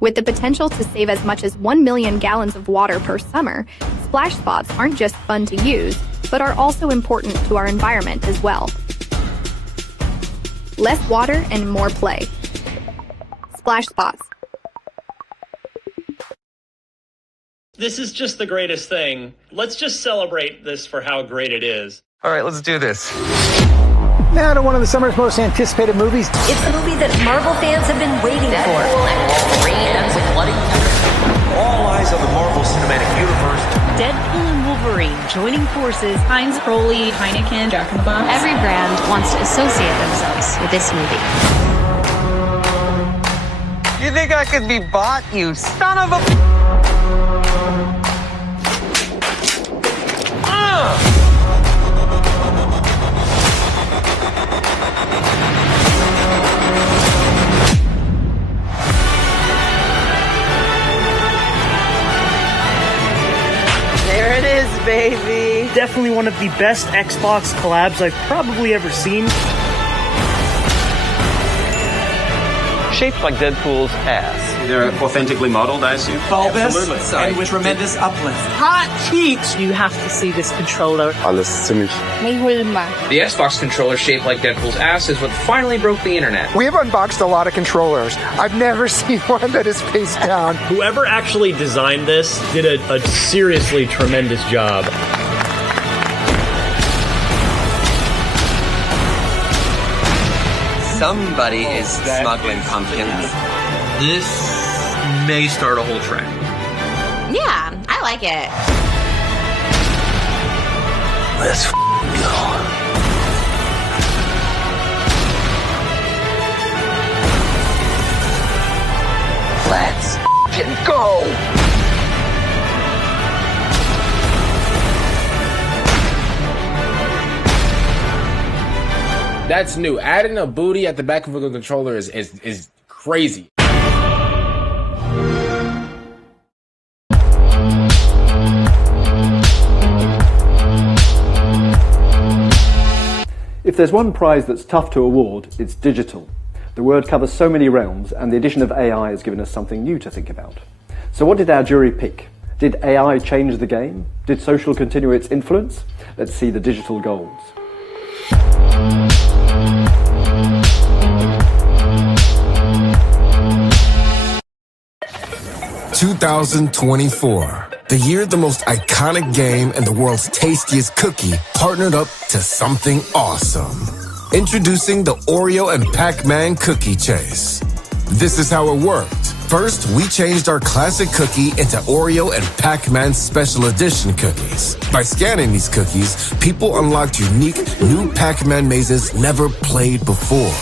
With the potential to save as much as 1 million gallons of water per summer, splash spots aren't just fun to use, but are also important to our environment as well. Less water and more play. Splash spots. This is just the greatest thing. Let's just celebrate this for how great it is. All right, let's do this. Now to one of the summer's most anticipated movies. It's the movie that Marvel fans have been waiting for. All eyes on the Marvel Cinematic Universe. Deadpool and Wolverine joining forces. Heinz, Crowley, Heineken, Jack in the Box. Every brand wants to associate themselves with this movie. You think I could be bought, you son of a... There it is, baby. Definitely one of the best Xbox collabs I've probably ever seen. Shaped like Deadpool's ass. They're authentically modeled, I assume? Bulbous and with tremendous uplift. Hot cheeks! You have to see this controller. Alles ziemlich. The Xbox controller shaped like Deadpool's ass is what finally broke the internet. We have unboxed a lot of controllers. I've never seen one that is face down. Whoever actually designed this did a seriously tremendous job. Somebody is smuggling pumpkins. This may start a whole trend. Yeah, I like it. Let's go. Let's go! That's new. Adding a booty at the back of a controller is crazy. If there's one prize that's tough to award, it's digital. The word covers so many realms, and the addition of AI has given us something new to think about. So what did our jury pick? Did AI change the game? Did social continue its influence? Let's see the digital goals. 2024, the year the most iconic game and the world's tastiest cookie partnered up to something awesome. Introducing the Oreo and Pac-Man Cookie Chase. This is how it worked. First, we changed our classic cookie into Oreo and Pac-Man Special Edition cookies. By scanning these cookies, people unlocked unique new Pac-Man mazes never played before.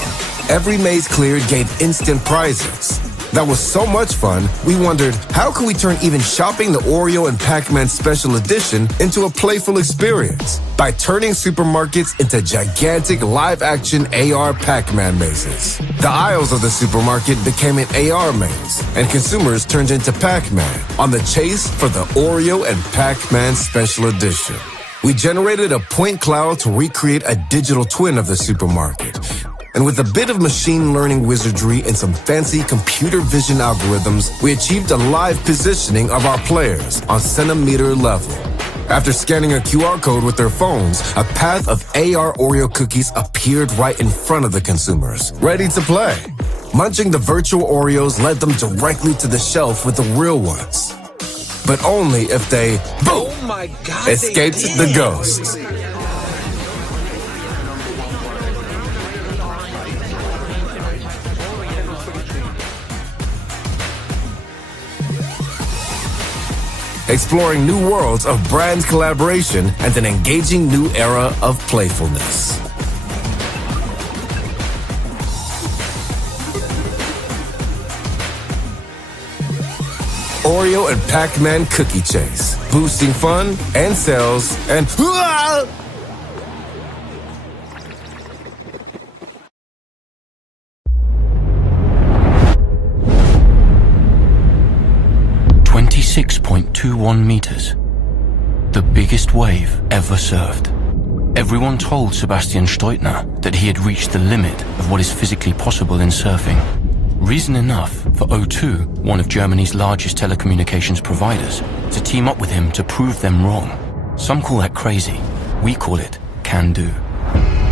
Every maze cleared gave instant prizes. That was so much fun, we wondered, how can we turn even shopping the Oreo and Pac-Man Special Edition into a playful experience? By turning supermarkets into gigantic live-action AR Pac-Man mazes. The aisles of the supermarket became an AR maze, and consumers turned into Pac-Man on the chase for the Oreo and Pac-Man Special Edition. We generated a point cloud to recreate a digital twin of the supermarket. And with a bit of machine learning wizardry and some fancy computer vision algorithms, we achieved a live positioning of our players on centimeter level. After scanning a QR code with their phones, a path of AR Oreo cookies appeared right in front of the consumers, ready to play. Munching the virtual Oreos led them directly to the shelf with the real ones. But only if they, boom, escaped the ghosts. Exploring new worlds of brand collaboration and an engaging new era of playfulness. Oreo and Pac-Man Cookie Chase, boosting fun and sales and 26.21 meters. The biggest wave ever surfed. Everyone told Sebastian Steutner that he had reached the limit of what is physically possible in surfing. Reason enough for O2, one of Germany's largest telecommunications providers, to team up with him to prove them wrong. Some call that crazy. We call it can do.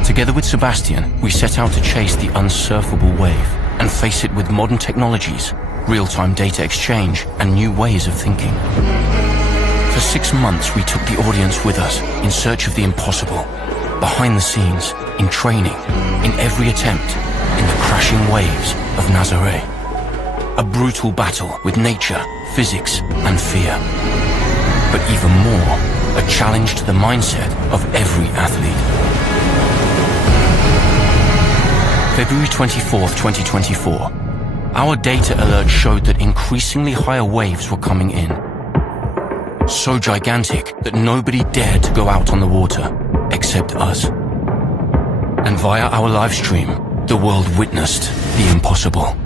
Together with Sebastian, we set out to chase the unsurfable wave and face it with modern technologies, real-time data exchange, and new ways of thinking. For 6 months, we took the audience with us in search of the impossible, behind the scenes, in training, in every attempt, in the crashing waves of Nazaré. A brutal battle with nature, physics, and fear. But even more, a challenge to the mindset of every athlete. February 24th, 2024. Our data alert showed that increasingly higher waves were coming in. So gigantic that nobody dared to go out on the water, except us. And via our live stream, the world witnessed the impossible.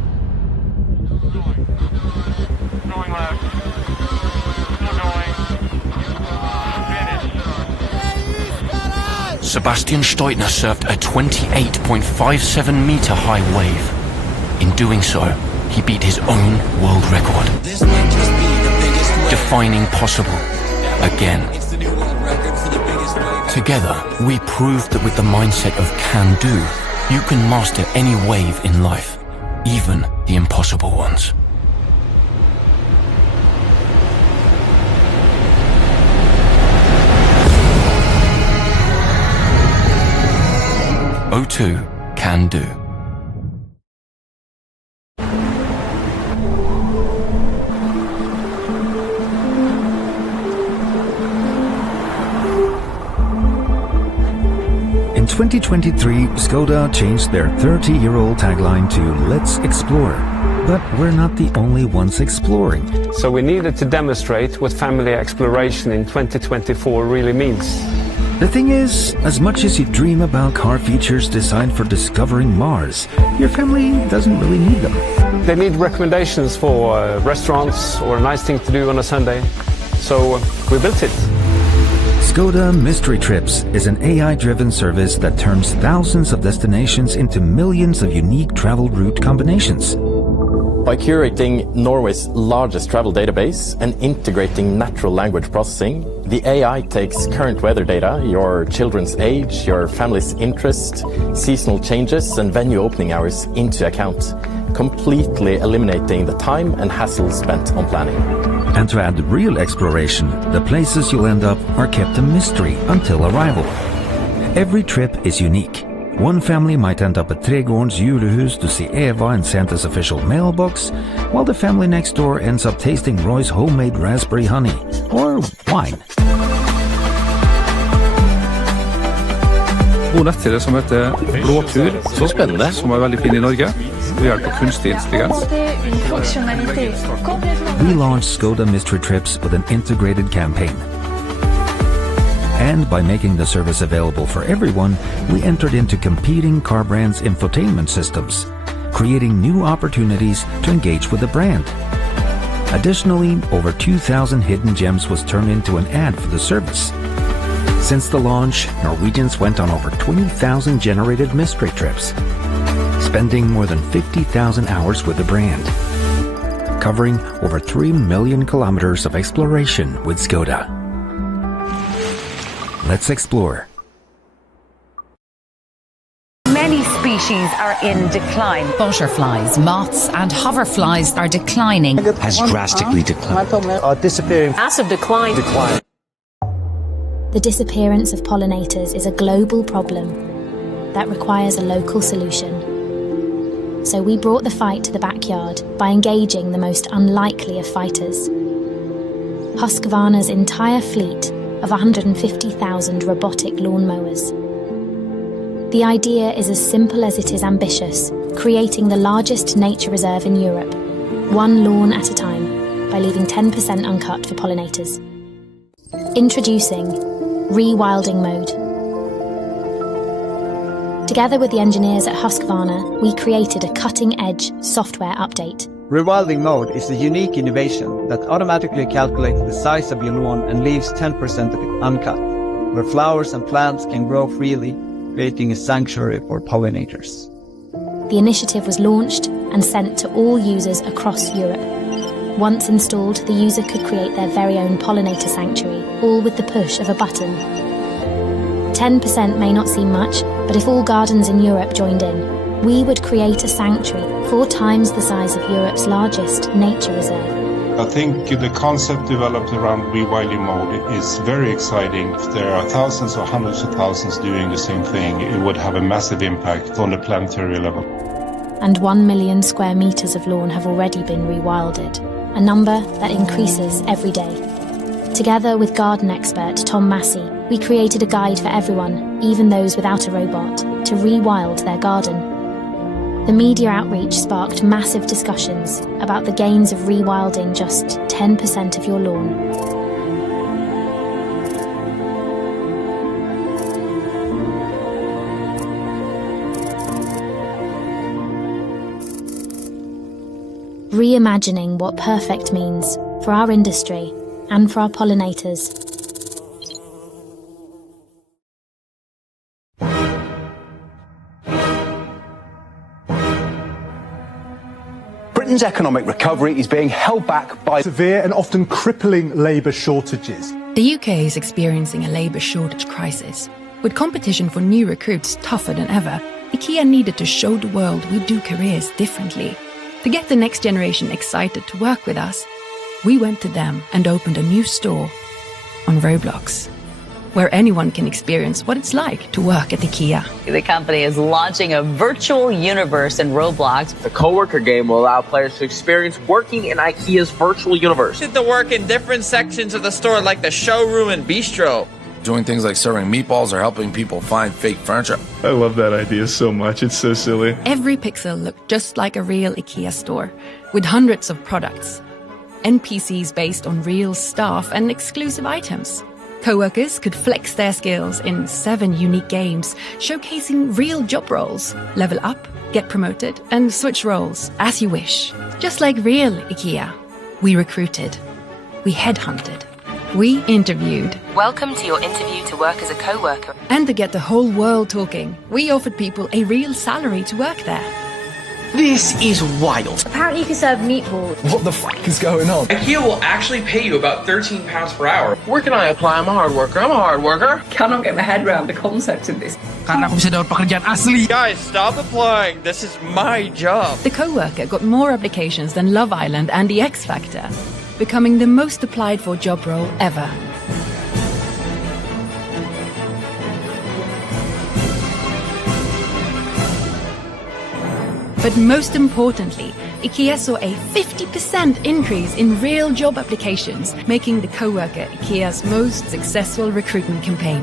Sebastian Steutner surfed a 28.57 meter high wave. In doing so, he beat his own world record. This might just be the biggest wave. Defining possible again. It's the new world record for the biggest wave. Together, we proved that with the mindset of can do, you can master any wave in life, even the impossible ones. O2 can do. In 2023, Skoda changed their 30-year-old tagline to Let's Explore. But we're not the only ones exploring. So we needed to demonstrate what family exploration in 2024 really means. The thing is, as much as you dream about car features designed for discovering Mars, your family doesn't really need them. They need recommendations for restaurants or a nice thing to do on a Sunday. So we built it. Skoda Mystery Trips is an AI-driven service that turns thousands of destinations into millions of unique travel route combinations. By curating Norway's largest travel database and integrating natural language processing, the AI takes current weather data, your children's age, your family's interest, seasonal changes and venue opening hours into account, completely eliminating the time and hassle spent on planning. And to add real exploration, the places you'll end up are kept a mystery until arrival. Every trip is unique. One family might end up at Trädgårdens julehus to see Eva and Santa's official mailbox, while the family next door ends up tasting Roy's homemade raspberry honey, or wine. God nettside som heter Blåtur. Så spennende. Som veldig fin I Norge. Ved hjelp av kunstig intelligens. We launched Skoda Mystery Trips with an integrated campaign. And by making the service available for everyone, we entered into competing car brands' infotainment systems, creating new opportunities to engage with the brand. Additionally, over 2,000 hidden gems was turned into an ad for the service. Since the launch, Norwegians went on over 20,000 generated mystery trips, spending more than 50,000 hours with the brand, covering over 3 million kilometers of exploration with Skoda. Let's explore. Many species are in decline. Butterflies, moths and hoverflies are declining. Has drastically declined. Disappearing. Massive decline. The disappearance of pollinators is a global problem that requires a local solution. So we brought the fight to the backyard by engaging the most unlikely of fighters. Husqvarna's entire fleet of 150,000 robotic lawnmowers. The idea is as simple as it is ambitious, creating the largest nature reserve in Europe, one lawn at a time, by leaving 10% uncut for pollinators. Introducing Rewilding Mode. Together with the engineers at Husqvarna, we created a cutting-edge software update. Rewilding Mode is a unique innovation that automatically calculates the size of your lawn and leaves 10% of it uncut, where flowers and plants can grow freely, creating a sanctuary for pollinators. The initiative was launched and sent to all users across Europe. Once installed, the user could create their very own pollinator sanctuary, all with the push of a button. 10% may not seem much, but if all gardens in Europe joined in, we would create a sanctuary 4 times the size of Europe's largest nature reserve. I think the concept developed around rewilding mode is very exciting. If there are thousands or hundreds of thousands doing the same thing, it would have a massive impact on the planetary level. And 1 million square meters of lawn have already been rewilded, a number that increases every day. Together with garden expert Tom Massey, we created a guide for everyone, even those without a robot, to rewild their garden. The media outreach sparked massive discussions about the gains of rewilding just 10% of your lawn. Reimagining what perfect means for our industry and for our pollinators. Britain's economic recovery is being held back by severe and often crippling labour shortages. The UK is experiencing a labour shortage crisis. With competition for new recruits tougher than ever, IKEA needed to show the world we do careers differently. To get the next generation excited to work with us, we went to them and opened a new store on Roblox, where anyone can experience what it's like to work at IKEA. The company is launching a virtual universe in Roblox. The coworker game will allow players to experience working in IKEA's virtual universe. To work in different sections of the store like the showroom and bistro. Doing things like serving meatballs or helping people find fake furniture. I love that idea so much. It's so silly. Every pixel looked just like a real IKEA store, with hundreds of products. NPCs based on real staff and exclusive items. Co-workers could flex their skills in 7 unique games, showcasing real job roles. Level up, get promoted, and switch roles as you wish. Just like real IKEA. We recruited. We headhunted. We interviewed. Welcome to your interview to work as a co-worker. And to get the whole world talking, we offered people a real salary to work there. This is wild. Apparently you can serve meatballs. What the f*** is going on? IKEA will actually pay you about £13 per hour. Where can I apply? I'm a hard worker. Cannot get my head around the concept of this. Guys, stop applying. This is my job. The coworker got more applications than Love Island and The X Factor, becoming the most applied for job role ever. But most importantly, IKEA saw a 50% increase in real job applications, making the coworker IKEA's most successful recruitment campaign.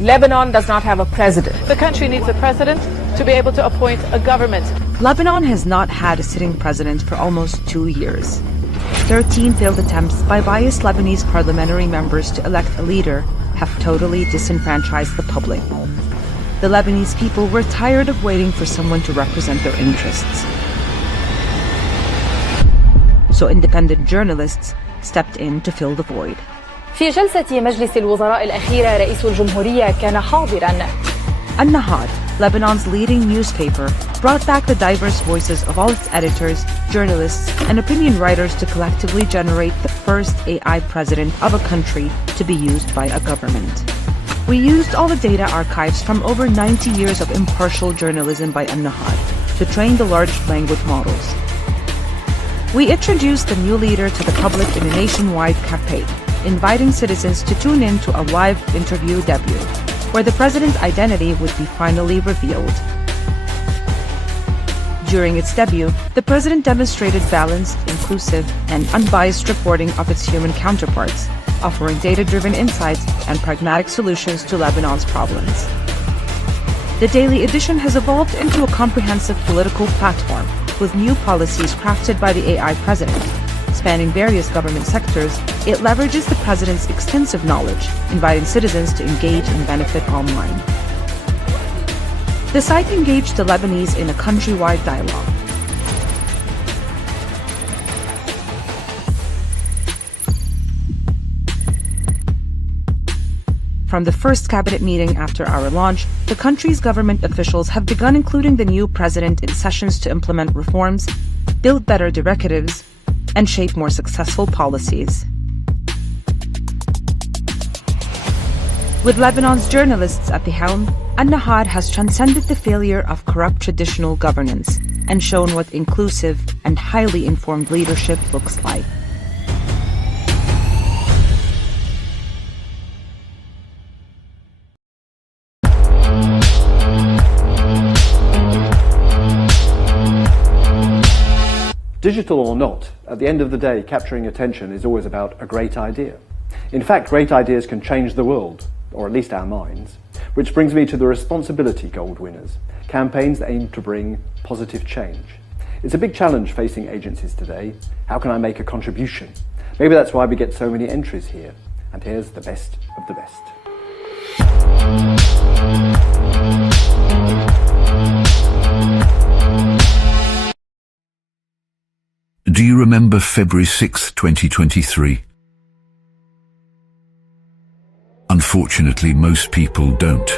Lebanon does not have a president. The country needs a president to be able to appoint a government. Lebanon has not had a sitting president for almost 2 years. 13 failed attempts by biased Lebanese parliamentary members to elect a leader have totally disenfranchised the public. The Lebanese people were tired of waiting for someone to represent their interests. So independent journalists stepped in to fill the void. في جلسة مجلس الوزراء الأخيرة رئيس الجمهورية كان حاضراً. An-Nahad, Lebanon's leading newspaper, brought back the diverse voices of all its editors, journalists, and opinion writers to collectively generate the first AI president of a country to be used by a government. We used all the data archives from over 90 years of impartial journalism by An-Nahad to train the large language models. We introduced the new leader to the public in a nationwide campaign, inviting citizens to tune in to a live interview debut, where the president's identity would be finally revealed. During its debut, the president demonstrated balanced, inclusive, and unbiased reporting of its human counterparts, offering data-driven insights and pragmatic solutions to Lebanon's problems. The daily edition has evolved into a comprehensive political platform with new policies crafted by the AI president. Spanning various government sectors, it leverages the president's extensive knowledge, inviting citizens to engage and benefit online. The site engaged the Lebanese in a countrywide dialogue. From the first cabinet meeting after our launch, the country's government officials have begun including the new president in sessions to implement reforms, build better directives, and shape more successful policies. With Lebanon's journalists at the helm, An-Nahad has transcended the failure of corrupt traditional governance and shown what inclusive and highly informed leadership looks like. Digital or not, at the end of the day, capturing attention is always about a great idea. In fact, great ideas can change the world, or at least our minds. Which brings me to the Responsibility Gold winners, campaigns that aim to bring positive change. It's a big challenge facing agencies today. How can I make a contribution? Maybe that's why we get so many entries here. And here's the best of the best. Do you remember February 6, 2023? Unfortunately, most people don't.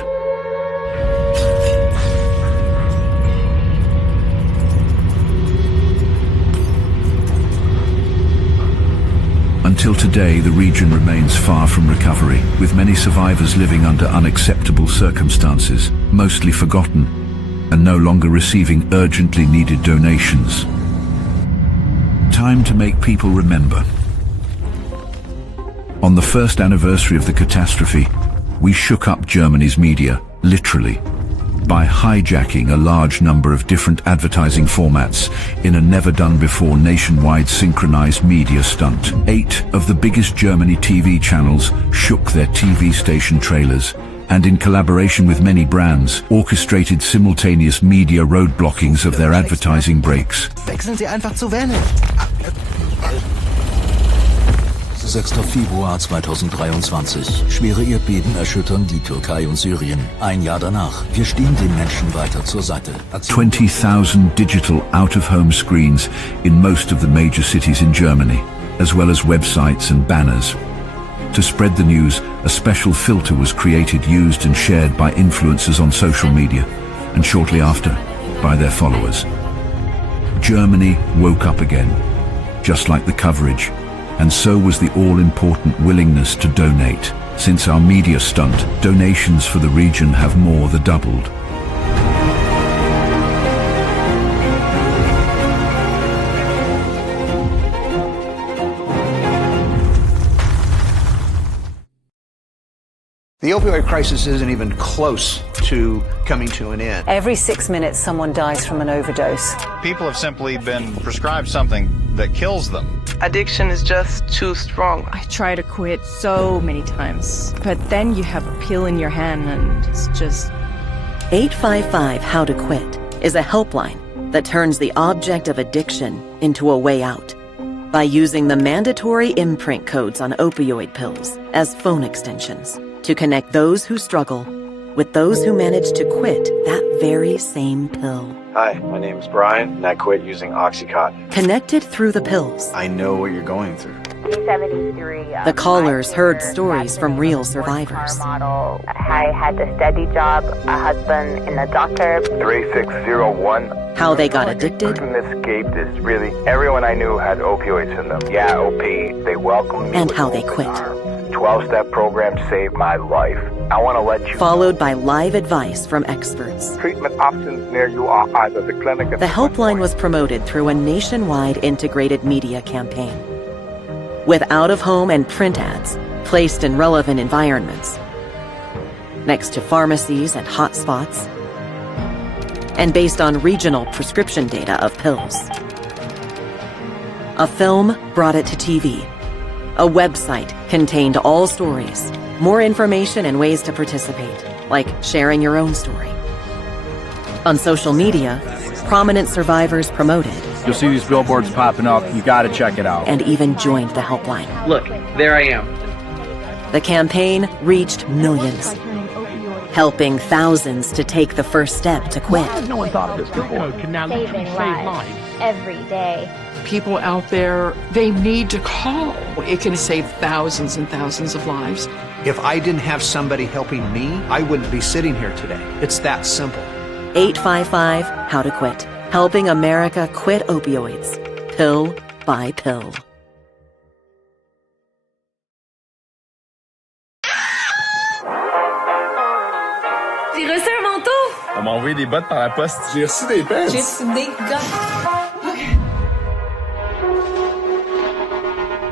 Until today, the region remains far from recovery, with many survivors living under unacceptable circumstances, mostly forgotten, and no longer receiving urgently needed donations. Time to make people remember. On the first anniversary of the catastrophe, we shook up Germany's media, literally, by hijacking a large number of different advertising formats in a never-done-before nationwide synchronized media stunt. 8 of the biggest Germany TV channels shook their TV station trailers, and in collaboration with many brands, orchestrated simultaneous media roadblockings of their advertising breaks. Wechseln Sie einfach zu Welle. 6. Februar 2023. Schwere Erdbeben erschüttern die Türkei und Syrien. Ein Jahr danach. Wir stehen den Menschen weiter zur Seite. 20,000 digital out-of-home screens in most of the major cities in Germany. as well as websites and banners. To spread the news, a special filter was created, used and shared by influencers on social media, and shortly after, by their followers. Germany woke up again, just like the coverage, and so was the all-important willingness to donate. Since our media stunt, donations for the region have more than doubled. The opioid crisis isn't even close to coming to an end. Every 6 minutes, someone dies from an overdose. People have simply been prescribed something that kills them. Addiction is just too strong. I try to quit so many times, but then you have a pill in your hand and it's just... 855 How to Quit is a helpline that turns the object of addiction into a way out by using the mandatory imprint codes on opioid pills as phone extensions to connect those who struggle with those who manage to quit that very same pill. Hi, my name is Brian, and I quit using Oxycontin. Connected through the pills. I know what you're going through. The callers heard stories from real survivors. I had a steady job, a husband, and a doctor. 3601. How they got addicted. Escaped is really everyone I knew had opioids in them. Yeah, OP. They welcomed me. And how they quit. 12-step program saved my life. I want to let you... Followed by live advice from experts. Treatment options near you are either the clinic... The helpline was promoted through a nationwide integrated media campaign, with out-of-home and print ads placed in relevant environments, next to pharmacies and hotspots, and based on regional prescription data of pills. A film brought it to TV. A website contained all stories, more information and ways to participate, like sharing your own story. On social media, prominent survivors promoted. You'll see these billboards popping up. You gotta check it out. And even joined the helpline. Look, there I am. The campaign reached millions, helping thousands to take the first step to quit. No one thought of this before. Saving lives every day. People out there, they need to call. It can save thousands and thousands of lives. If I didn't have somebody helping me, I wouldn't be sitting here today. It's that simple. 855 How to Quit. Helping America quit opioids, pill by pill. J'ai reçu un manteau! On m'a envoyé des bottes par la poste. J'ai reçu des pants. J'ai reçu des gants.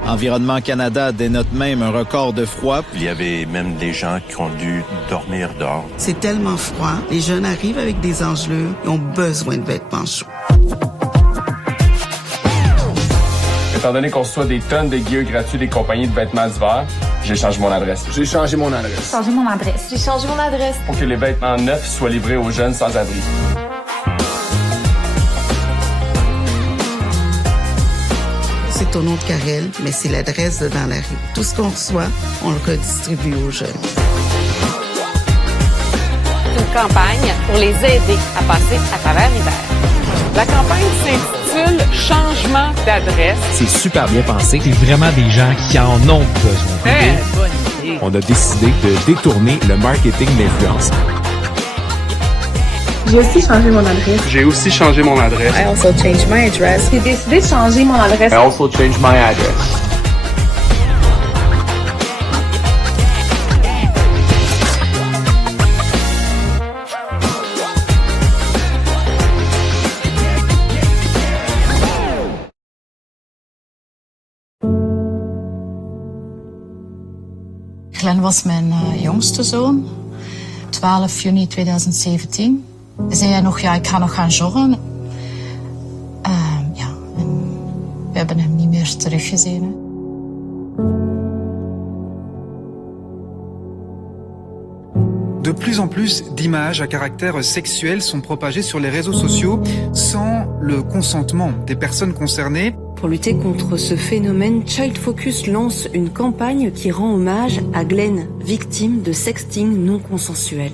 Environnement Canada dénote même un record de froid. Il y avait même des gens qui ont dû dormir dehors. C'est tellement froid. Les jeunes arrivent avec des engelures et ont besoin de vêtements chauds. Étant donné qu'on reçoit des tonnes de gear gratuits des compagnies de vêtements d'hiver, j'ai changé mon adresse. J'ai changé mon adresse. Changé mon adresse. J'ai changé mon adresse. Pour que les vêtements neufs soient livrés aux jeunes sans-abri. C'est au nom de Karel, mais c'est l'adresse de dans la rue. Tout ce qu'on reçoit, on le redistribue aux jeunes. Une campagne pour les aider à passer à travers l'hiver. La campagne s'intitule « Changement d'adresse ». C'est super bien pensé. C'est vraiment des gens qui en ont besoin. Très bonne idée. On a décidé de détourner le marketing d'influence. J'ai aussi changé mon adresse. J'ai aussi changé mon adresse. I also changed my address. J'ai décidé de changer mon adresse. I also changed my address. Glenn was mijn jongste zoon, 12 juni 2017. Zei hij nog, ja, ik ga nog gaan joggen. Ja, en we hebben hem niet meer teruggezien. Hè. De plus en plus d'images à caractère sexuel sont propagées sur les réseaux sociaux sans le consentement des personnes concernées. Pour lutter contre ce phénomène, Child Focus lance une campagne qui rend hommage à Glenn, victime de sexting non consensuel.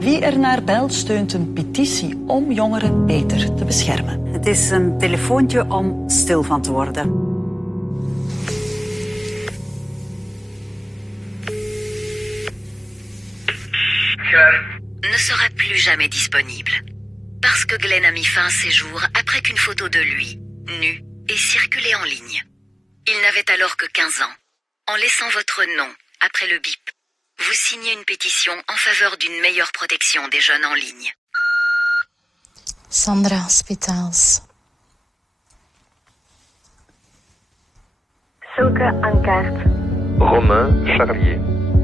Wie Wie er naar belt steunt een petitie om jongeren beter te beschermen. Het is een telefoontje om stil van te worden. Ne sera plus jamais disponible. Parce que Glenn a mis fin à ses jours après qu'une photo de lui, nu, ait circulé en ligne. Il n'avait alors que 15 ans. En laissant votre nom après le bip, vous signez une pétition en faveur d'une meilleure protection des jeunes en ligne. Sandra Spitaals. Silke Ankert. Romain Charlier.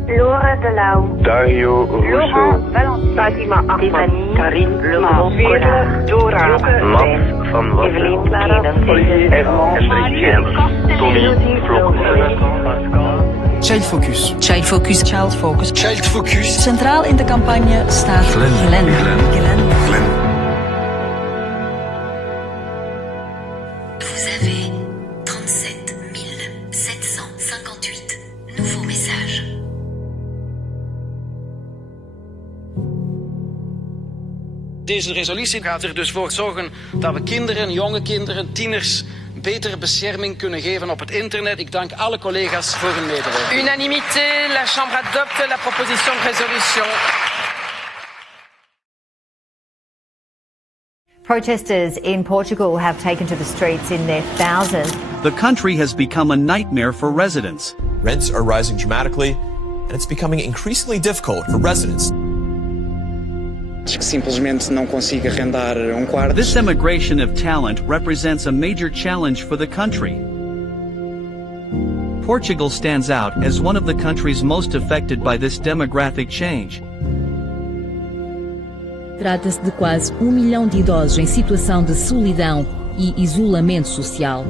Laura de Lau. Dario Rousseau. Fatima Ahmad. Karim Legrand. Dora. Max van Wassen. Evelien Clara. Tommy Vlok. Child Focus. Child Focus. Child Focus. Child Focus. Centraal in de campagne staat Glenn. Vous avez 37 758 nouveaux messages. Deze resolutie gaat er dus voor zorgen dat we kinderen, jonge kinderen, tieners betere bescherming kunnen geven op het internet. Ik dank alle collega's voor hun medewerking. Unanimité, la Chambre adopte la proposition de résolution. Protesters in Portugal have taken to the streets in their thousands. The country has become a nightmare for residents. Rents are rising dramatically, and it's becoming increasingly difficult for residents. Simplesmente não consigo arrendar quarto. This emigration of talent represents a major challenge for the country. Portugal stands out as one of the countries most affected by this demographic change. Trata-se de quase 1 milhão de idosos em situação de solidão e isolamento social.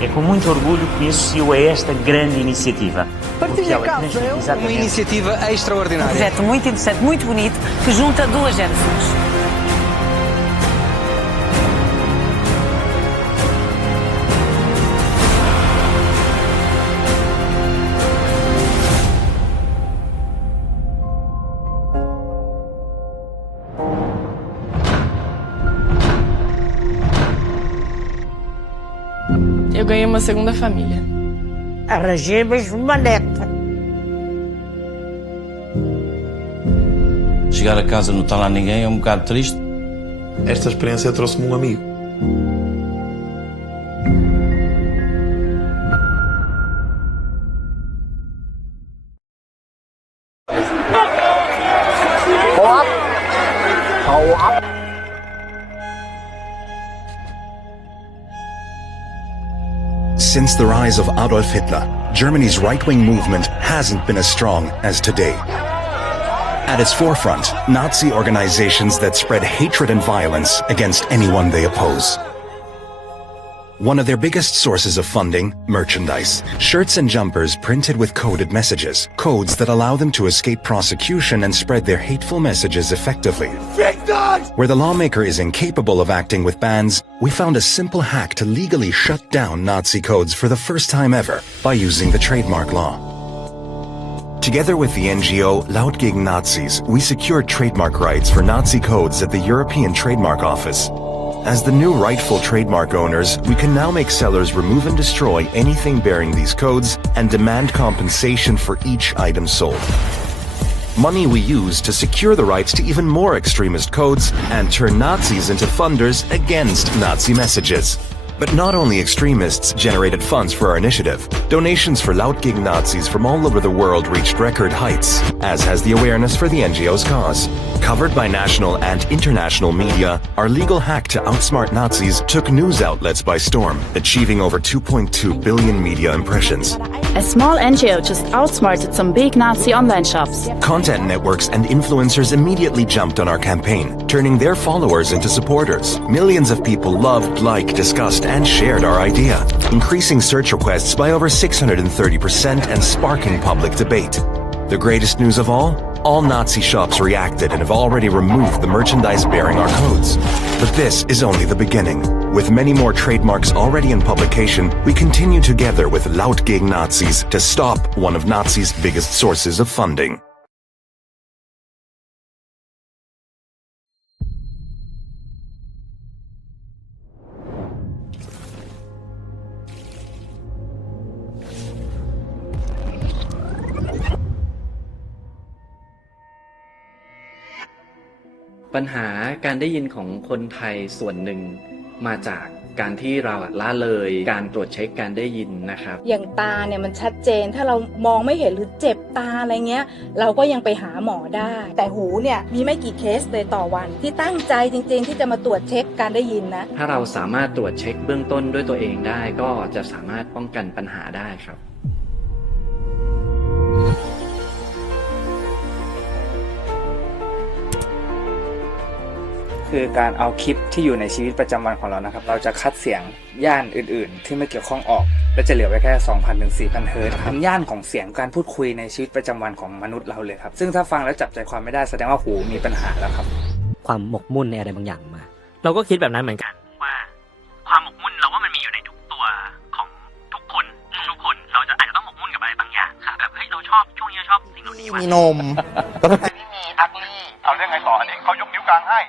É com muito orgulho que me associo a esta grande iniciativa. Partilha Casa é uma iniciativa extraordinária. Um projeto muito interessante, muito bonito, que junta duas gerações. Eu ganhei uma segunda família. Arranjei mesmo uma neta. Chegar a casa não está lá ninguém é um bocado triste. Esta experiência trouxe-me um amigo. Since the rise of Adolf Hitler, Germany's right-wing movement hasn't been as strong as today. At its forefront, Nazi organizations that spread hatred and violence against anyone they oppose. One of their biggest sources of funding, merchandise. Shirts and jumpers printed with coded messages. Codes that allow them to escape prosecution and spread their hateful messages effectively. Where the lawmaker is incapable of acting with bans, we found a simple hack to legally shut down Nazi codes for the first time ever by using the trademark law. Together with the NGO Laut gegen Nazis, we secured trademark rights for Nazi codes at the European Trademark Office. As the new rightful trademark owners, we can now make sellers remove and destroy anything bearing these codes and demand compensation for each item sold. Money we use to secure the rights to even more extremist codes and turn Nazis into funders against Nazi messages. But not only extremists generated funds for our initiative, donations for Laut gegen Nazis from all over the world reached record heights, as has the awareness for the NGO's cause. Covered by national and international media, our legal hack to outsmart Nazis took news outlets by storm, achieving over 2.2 billion media impressions. A small NGO just outsmarted some big Nazi online shops. Content networks and influencers immediately jumped on our campaign, turning their followers into supporters. Millions of people loved, liked, discussed, and shared our idea, increasing search requests by over 630% and sparking public debate. The greatest news of all Nazi shops reacted and have already removed the merchandise bearing our codes. But this is only the beginning. With many more trademarks already in publication, we continue together with Laut gegen Nazis to stop one of Nazis' biggest sources of funding.ปัญหาการได้ยินของคนไทยส่วนหนึ่งมาจากการที่เราละเลยการตรวจเช็คการได้ยินนะครับอย่างตาเนี่ยมันชัดเจนถ้าเรามองไม่เห็นหรือเจ็บตาอะไรเงี้ยเราก็ยังไปหาหมอได้แต่หูเนี่ยมีไม่กี่เคสเลยต่อวันที่ตั้งใจจริงๆที่จะมาตรวจเช็คการได้ยินนะถ้าเราสามารถตรวจเช็คเบื้องต้นด้วยตัวเองได้ก็จะสามารถป้องกันปัญหาได้ครับคือการเอาคลิปที่อยู่ในชีวิตประจำวันของเรานะครับเราจะคัดเสียงย่านอื่นๆที่ไม่เกี่ยวข้องออกและจะเหลือไว้แค่ 2,000 ถึง 4,000 เฮิร์ตซ์ครับย่านของเสียงการพูดคุยในชีวิตประจำวันของมนุษย์เราเลยครับซึ่งถ้าฟังแล้วจับใจความไม่ได้แสดงว่าหูมีปัญหาแล้วครับความหมกมุ่นในอะไรบางอย่างมาเราก็คิดแบบนั้นเหมือนกันว่าความหมกมุ่นเราว่ามันมีอยู่ในทุกตัวของทุกคนเราจะอาจจะต้องหมกมุ่นกับอะไรบางอย่างครับแบบเฮ้ยเราชอบช่วงนี้ชอบสิ่งเหล่านี้ว่ะมีนมแต่ไม่มีอักลี่เอาเรื่องไงต่ออันนี้เขายกนิ้วกลางให้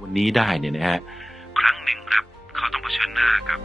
วันนี้ได้เนี่ยนะฮะครั้งหนึ่งครับเขาต้องเผชิญหน้ากับ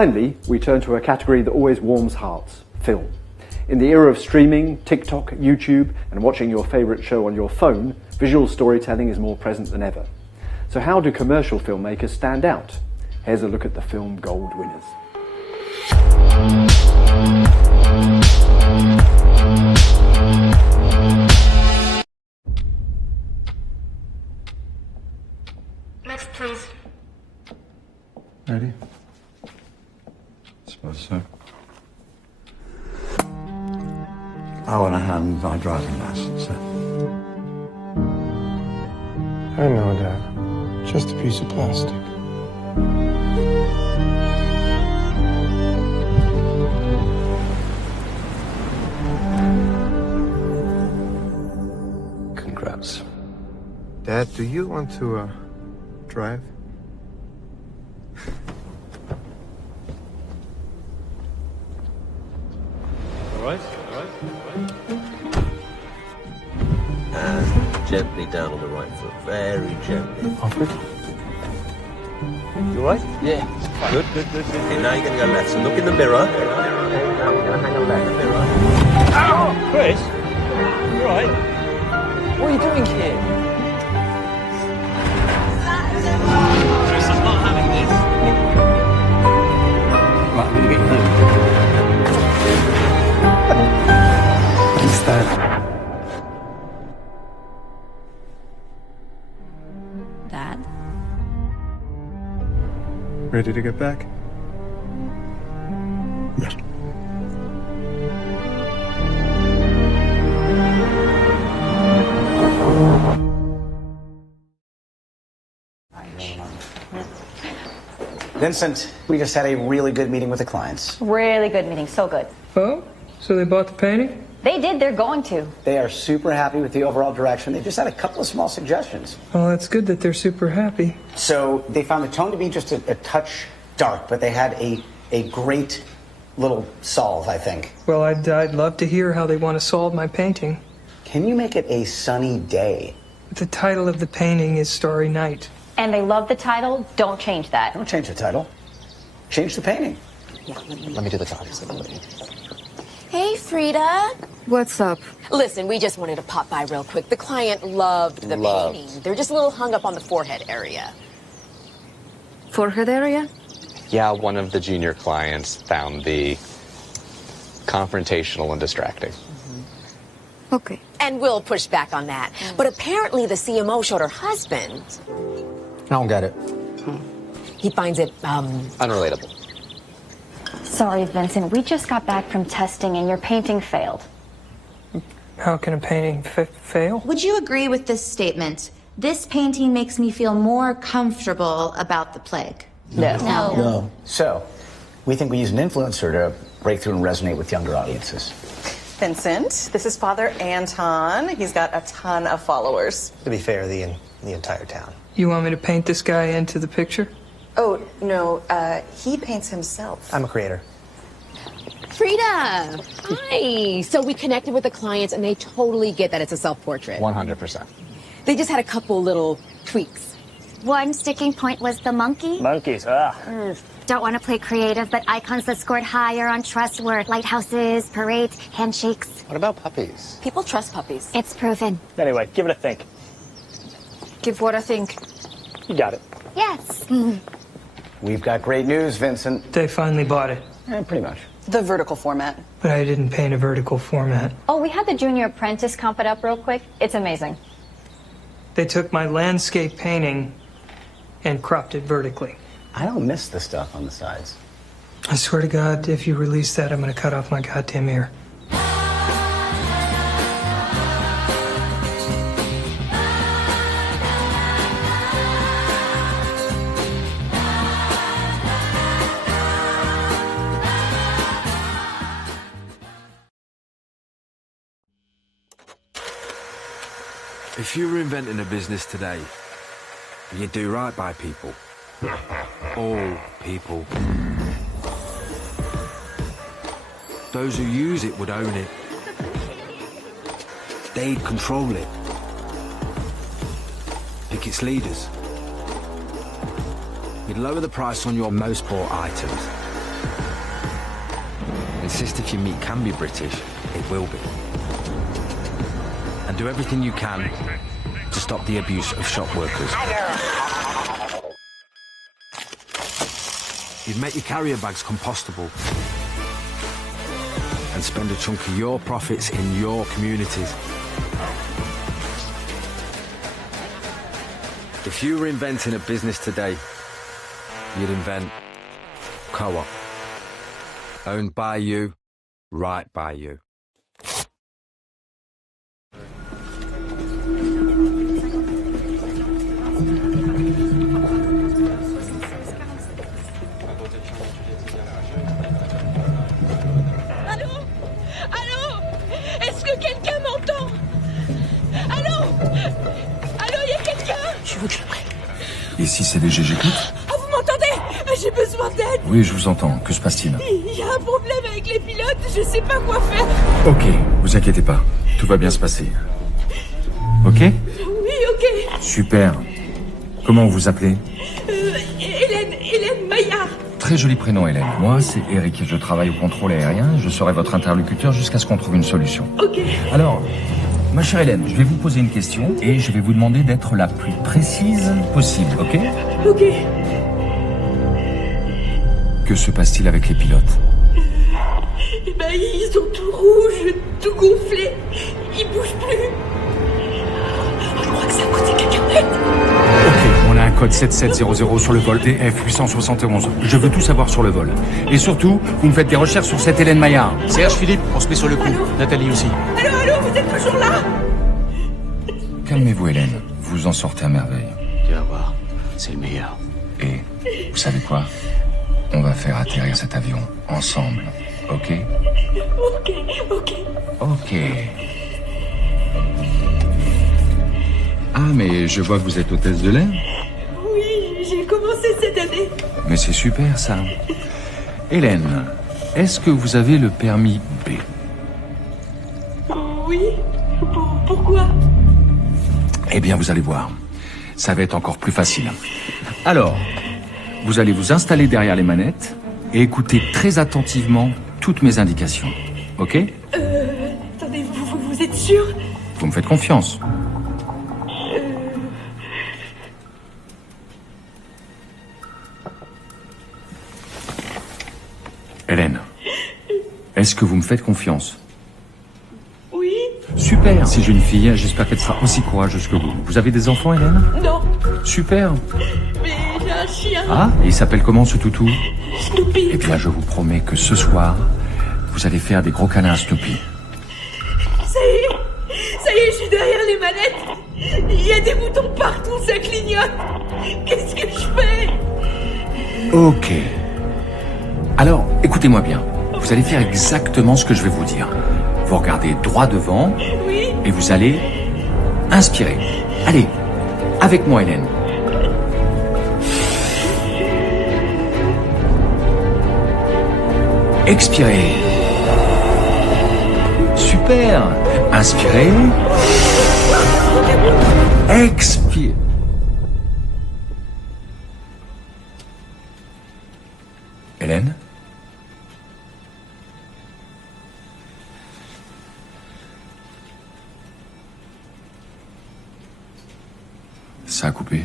Finally, we turn to a category that always warms hearts, film. In the era of streaming, TikTok, YouTube, and watching your favourite show on your phone, visual storytelling is more present than ever. So how do commercial filmmakers stand out? Here's a look at the film Gold winners. Next, please. Ready? Suppose so. I want to hand my driving license. I know, Dad. Just a piece of plastic. Congrats. Dad, do you want to drive? And gently down on the right foot, very gently. Alfred? You alright? Yeah. Good. Okay, now you're going to go left. So look in the mirror. Now we're going to hang a left. Mirror. Ow! Chris? You alright? What are you doing here? Chris is not having this. Right, I'm going to get you home. Thanks, Dad. Dad? Ready to get back? Yes. Vincent, we just had a really good meeting with the clients. Really good meeting, so good. Oh, so they bought the painting? They did, they're going to. They are super happy with the overall direction. They just had a couple of small suggestions. Well, that's good that they're super happy. So they found the tone to be just a touch dark, but they had a great little solve, I think. Well, I'd love to hear how they want to solve my painting. Can you make it a sunny day? The title of the painting is Starry Night. And they love the title, don't change that. Don't change the title. Change the painting. Yeah, Let me do the talking. Hey, Frida. What's up? Listen, we just wanted to pop by real quick. The client loved the painting. They're just a little hung up on the forehead area. Forehead area? Yeah, one of the junior clients found the confrontational and distracting. Okay. And we'll push back on that. But apparently the CMO showed her husband. I don't get it. He finds it, Unrelatable. Sorry, Vincent, we just got back from testing and your painting failed. How can a painting fail? Would you agree with this statement? This painting makes me feel more comfortable about the plague. No. So, we think we use an influencer to break through and resonate with younger audiences. Vincent, this is Father Anton. He's got a ton of followers. To be fair, the entire town. You want me to paint this guy into the picture? Oh, no, he paints himself. I'm a creator. Frida, hi. So we connected with the clients and they totally get that it's a self-portrait. 100%. They just had a couple little tweaks. One sticking point was the monkey. Monkeys, Don't want to play creative, but icons that scored higher on trust were lighthouses, parades, handshakes. What about puppies? People trust puppies. It's proven. Anyway, give it a think. Give what I think. You got it. Yes. We've got great news, Vincent. They finally bought it. Pretty much. The vertical format. But I didn't paint a vertical format. Oh, we had the junior apprentice comp it up real quick. It's amazing. They took my landscape painting and cropped it vertically. I don't miss the stuff on the sides. I swear to God, if you release that, I'm going to cut off my goddamn ear. If you were inventing a business today, you'd do right by people. All people. Those who use it would own it. They'd control it. Pick its leaders. You'd lower the price on your most bought items. Insist if your meat can be British, it will be. And do everything you can to stop the abuse of shop workers. You'd make your carrier bags compostable and spend a chunk of your profits in your communities. If you were inventing a business today, you'd invent Co-op. Owned by you, right by you. Est-ce que quelqu'un m'entend? Allô? Allô, il y a quelqu'un? Je veux que je le prenne. Ici, CDG, j'écoute. Ah, vous m'entendez? J'ai besoin d'aide. Oui, je vous entends. Que se passe-t-il? Il y a un problème avec les pilotes, je sais pas quoi faire. Ok, vous inquiétez pas. Tout va bien se passer. Ok? Oui, ok. Super. Comment vous vous appelez? Hélène Maillard. Très joli prénom, Hélène. Moi, c'est Eric. Je travaille au contrôle aérien. Je serai votre interlocuteur jusqu'à ce qu'on trouve une solution. Ok. Alors, ma chère Hélène, je vais vous poser une question et je vais vous demander d'être la plus précise possible, ok? Ok. Que se passe-t-il avec les pilotes? Eh ben, ils sont tout rouges, tout gonflés. Ils bougent plus. Je crois que c'est à cause des cacahuètes. Ok, on a un code 7700 sur le vol DF 871. Je veux tout savoir sur le vol. Et surtout, vous me faites des recherches sur cette Hélène Maillard. Serge, Philippe, on se met sur le coup. Allô? Nathalie aussi. Allô, vous êtes toujours là? Calmez-vous, Hélène. Vous en sortez à merveille. Tu vas voir, c'est le meilleur. Et vous savez quoi? On va faire atterrir cet avion ensemble, ok? Ok, ok. Ok. Ah, mais je vois que vous êtes hôtesse de l'air. Oui, j'ai commencé cette année. Mais c'est super, ça. Hélène, est-ce que vous avez le permis B? Oui. Pourquoi? Eh bien, vous allez voir. Ça va être encore plus facile. Alors, vous allez vous installer derrière les manettes et écouter très attentivement toutes mes indications. Ok? Attendez, vous êtes sûr? Vous me faites confiance. Hélène, est-ce que vous me faites confiance? Oui. Super. Si j'ai une fille, j'espère qu'elle sera aussi courageuse que vous. Vous avez des enfants, Hélène? Non. Super. Mais j'ai un chien. Ah, et il s'appelle comment ce toutou? Snoopy. Eh bien, je vous promets que ce soir, vous allez faire des gros câlins à Snoopy. Ça y est, je suis derrière les manettes. Il y a des boutons partout, ça clignote. Qu'est-ce que je fais? Ok. Alors, écoutez-moi bien. Vous allez faire exactement ce que je vais vous dire. Vous regardez droit devant. Oui. Et vous allez inspirer. Allez, avec moi, Hélène. Expirez. Super. Inspirez. Expire. Hélène? Ça a coupé.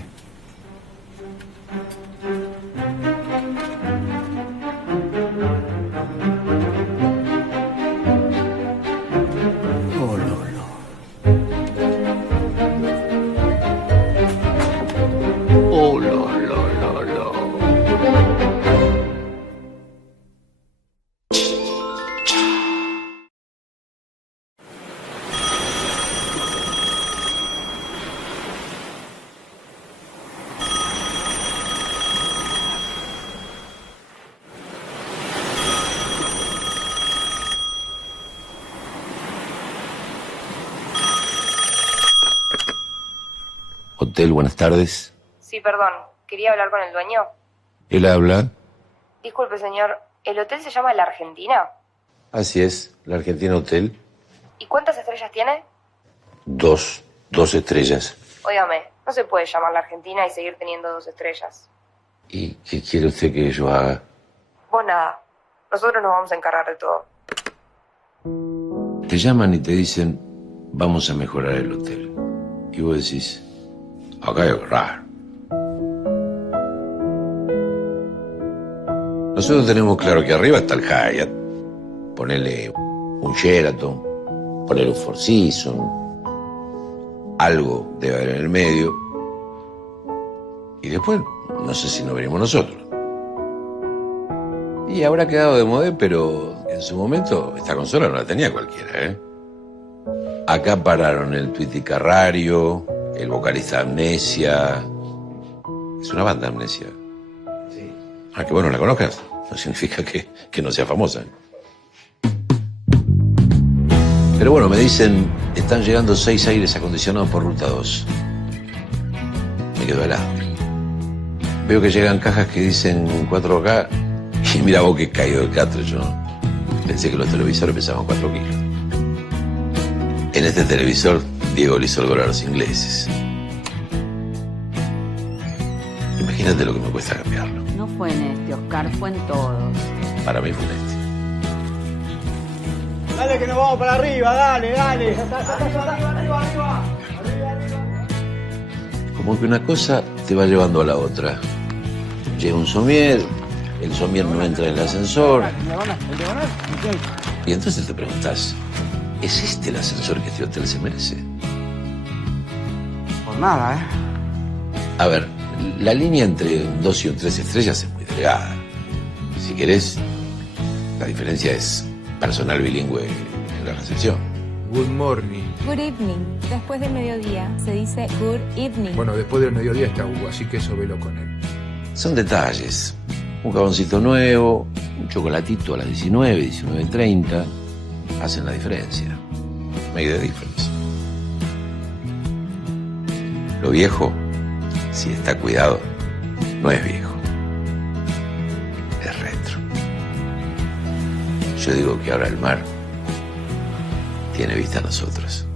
Oh là là. Oh là là là là. Hotel, buenas tardes. Sí, perdón. Quería hablar con el dueño. Él habla. Disculpe, señor. ¿El hotel se llama La Argentina? Así es, la Argentina Hotel. ¿Y cuántas estrellas tiene? 2 estrellas. Óigame, no se puede llamar La Argentina y seguir teniendo 2 estrellas. ¿Y qué quiere usted que yo haga? Vos nada. Nosotros nos vamos a encargar de todo. Te llaman y te dicen, vamos a mejorar el hotel. Y vos decís, acá hay algo raro. Nosotros tenemos claro que arriba está el Hyatt. Ponerle un Sheraton, ponerle un Four Seasons, algo debe haber en el medio. Y después, no sé si nos venimos nosotros. Y habrá quedado de moda, pero en su momento esta consola no la tenía cualquiera, ¿eh? Acá pararon el Tweety Carrario, el vocalista Amnesia. Es una banda Amnesia. Sí. Ah, que bueno, la conozcas. No significa que no sea famosa. Pero bueno, me dicen, están llegando 6 aires acondicionados por ruta 2. Me quedo helado. Veo que llegan cajas que dicen 4K y mira vos que caído el catre. Yo pensé que los televisores pesaban 4 kilos. En este televisor, Diego le hizo lograr a los ingleses. Imagínate lo que me cuesta cambiarlo. No fue en este, Oscar, fue en todos. Para mí fue en este. Dale que nos vamos para arriba, dale. Arriba. Como que una cosa te va llevando a la otra. Llega un somier, el somier no entra en el ascensor. Y entonces te preguntas, ¿es este el ascensor que este hotel se merece? Por nada, A ver, la línea entre un 2 y un 3 estrellas es muy delgada. Si querés, la diferencia es personal bilingüe en la recepción. Good morning. Good evening. Después del mediodía se dice good evening. Bueno, después del mediodía está Hugo, así que eso velo con él. Son detalles. Un jaboncito nuevo, un chocolatito a las 19, 19:30, hacen la diferencia. Make the difference. Lo viejo, si está cuidado, no es viejo. Es retro. Yo digo que ahora el mar tiene vista a nosotros.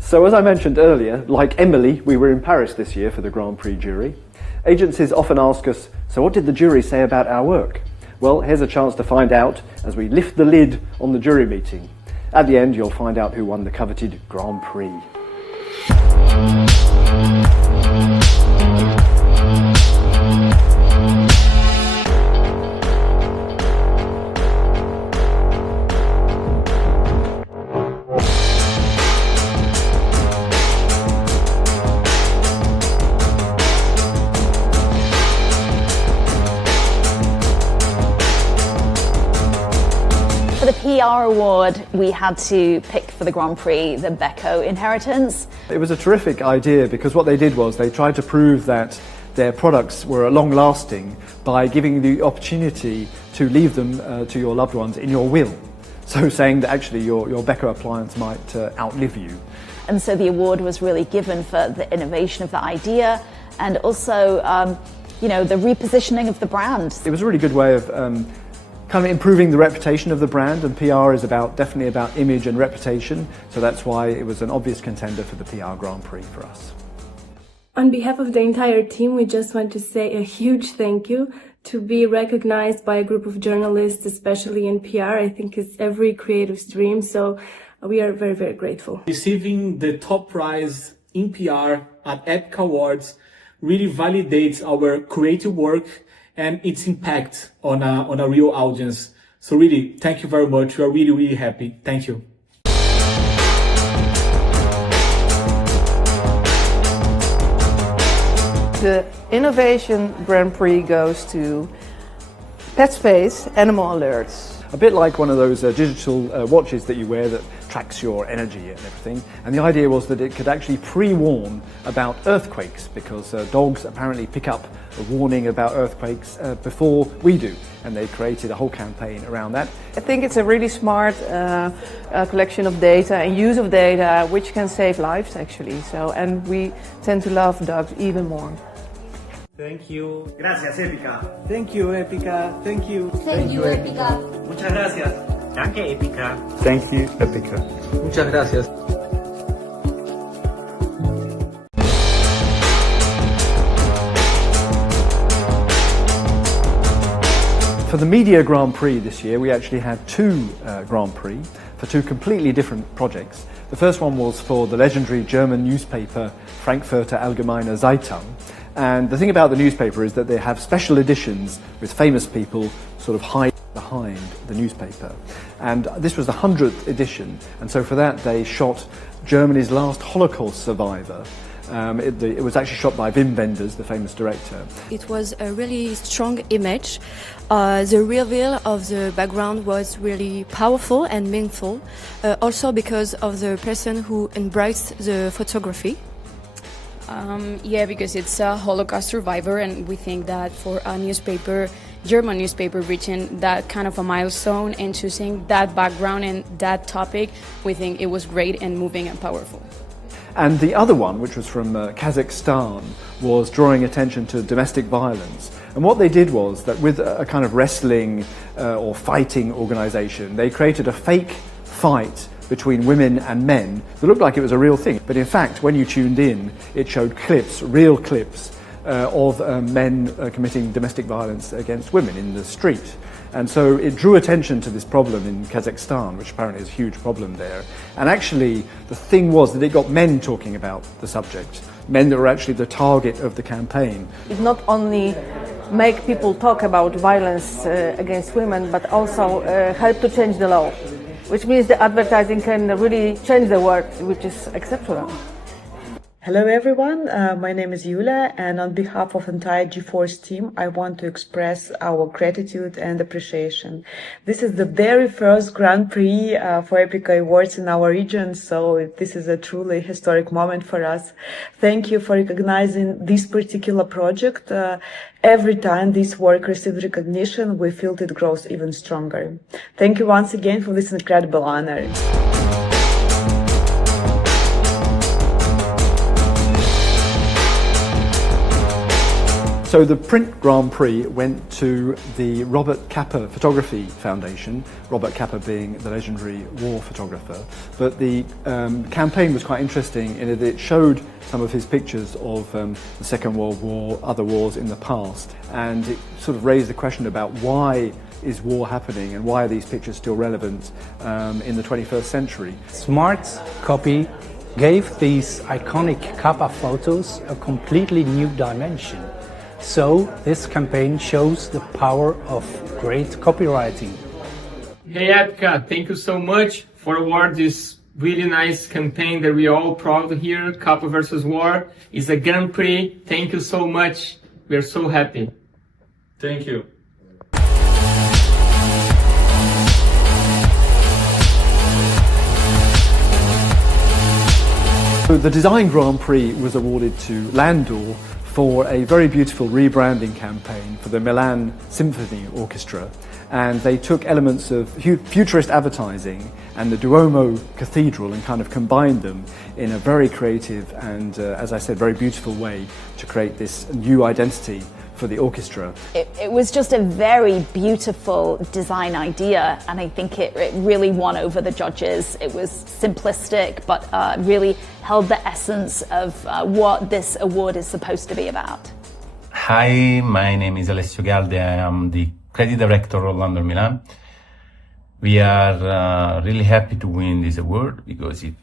So as I mentioned earlier, like Emily, we were in Paris this year for the Grand Prix jury. Agencies often ask us, so what did the jury say about our work? Well, here's a chance to find out as we lift the lid on the jury meeting. At the end, you'll find out who won the coveted Grand Prix. For the PR award, we had to pick for the Grand Prix the Beko inheritance. It was a terrific idea because what they did was they tried to prove that their products were long-lasting by giving you the opportunity to leave them to your loved ones in your will. So saying that actually your Beko appliance might outlive you. And so the award was really given for the innovation of the idea and also, the repositioning of the brand. It was a really good way of kind of improving the reputation of the brand, and PR is definitely about image and reputation, so that's why it was an obvious contender for the PR Grand Prix for us. On behalf of the entire team, we just want to say a huge thank you. To be recognized by a group of journalists, especially in PR, I think is every creative's dream, so we are very, very grateful. Receiving the top prize in PR at Epica Awards really validates our creative work and its impact on a real audience. So really, thank you very much. We are really, really happy. Thank you. The Innovation Grand Prix goes to Pet Space Animal Alerts. A bit like one of those digital watches that you wear that tracks your energy and everything. And the idea was that it could actually pre-warn about earthquakes because dogs apparently pick up a warning about earthquakes before we do. And they created a whole campaign around that. I think it's a really smart collection of data and use of data which can save lives actually. And we tend to love dogs even more. Thank you. Gracias, Epica. Thank you, Epica. Thank you. Thank you, Epica. Muchas gracias. Danke, Epica. Thank you, Epica. Muchas gracias. For the Media Grand Prix this year, we actually had two Grand Prix for two completely different projects. The first one was for the legendary German newspaper Frankfurter Allgemeine Zeitung. And the thing about the newspaper is that they have special editions with famous people sort of hide behind the newspaper. And this was the 100th edition, and so for that they shot Germany's last Holocaust survivor. It was actually shot by Wim Wenders, the famous director. It was a really strong image. The reveal of the background was really powerful and meaningful, also because of the person who embraced the photography. Yeah, because it's a Holocaust survivor, and we think that for a newspaper German newspaper reaching that kind of a milestone and choosing that background and that topic, we think it was great and moving and powerful. And the other one, which was from Kazakhstan, was drawing attention to domestic violence. And what they did was that with a kind of wrestling or fighting organisation, they created a fake fight between women and men that looked like it was a real thing. But in fact, when you tuned in, it showed clips, real clips, of men committing domestic violence against women in the street. And so it drew attention to this problem in Kazakhstan, which apparently is a huge problem there. And actually, the thing was that it got men talking about the subject, men that were actually the target of the campaign. It not only make people talk about violence against women, but also help to change the law, which means the advertising can really change the world, which is exceptional. Hello everyone, my name is Yulia, and on behalf of entire GeForce team, I want to express our gratitude and appreciation. This is the very first Grand Prix for Epica Awards in our region, so this is a truly historic moment for us. Thank you for recognizing this particular project. Every time this work receives recognition, we feel it grows even stronger. Thank you once again for this incredible honor. So the print Grand Prix went to the Robert Capa Photography Foundation, Robert Capa being the legendary war photographer. But the campaign was quite interesting in that it showed some of his pictures of the Second World War, other wars in the past, and it sort of raised the question about why is war happening and why are these pictures still relevant in the 21st century. Smart copy gave these iconic Capa photos a completely new dimension. So this campaign shows the power of great copywriting. Hey Epica, thank you so much for award this really nice campaign that we are all proud of here. Capa versus War is a Grand Prix. Thank you so much. We are so happy. Thank you. The Design Grand Prix was awarded to Landor for a very beautiful rebranding campaign for the Milan Symphony Orchestra, and they took elements of futurist advertising and the Duomo Cathedral and kind of combined them in a very creative and, as I said, very beautiful way to create this new identity for the orchestra. It was just a very beautiful design idea, and I think it really won over the judges. It was simplistic, but really held the essence of what this award is supposed to be about. Hi, my name is Alessio Galdi. I am the creative director of Landor Milan. We are really happy to win this award because it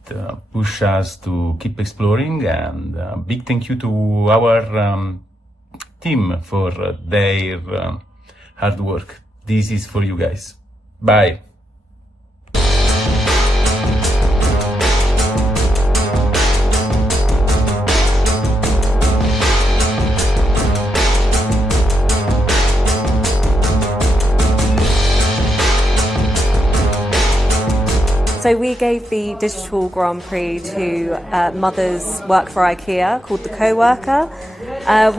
pushes us to keep exploring, and a big thank you to our team for their hard work. This is for you guys. Bye. So we gave the digital Grand Prix to Mother's work for IKEA called The Co-Worker.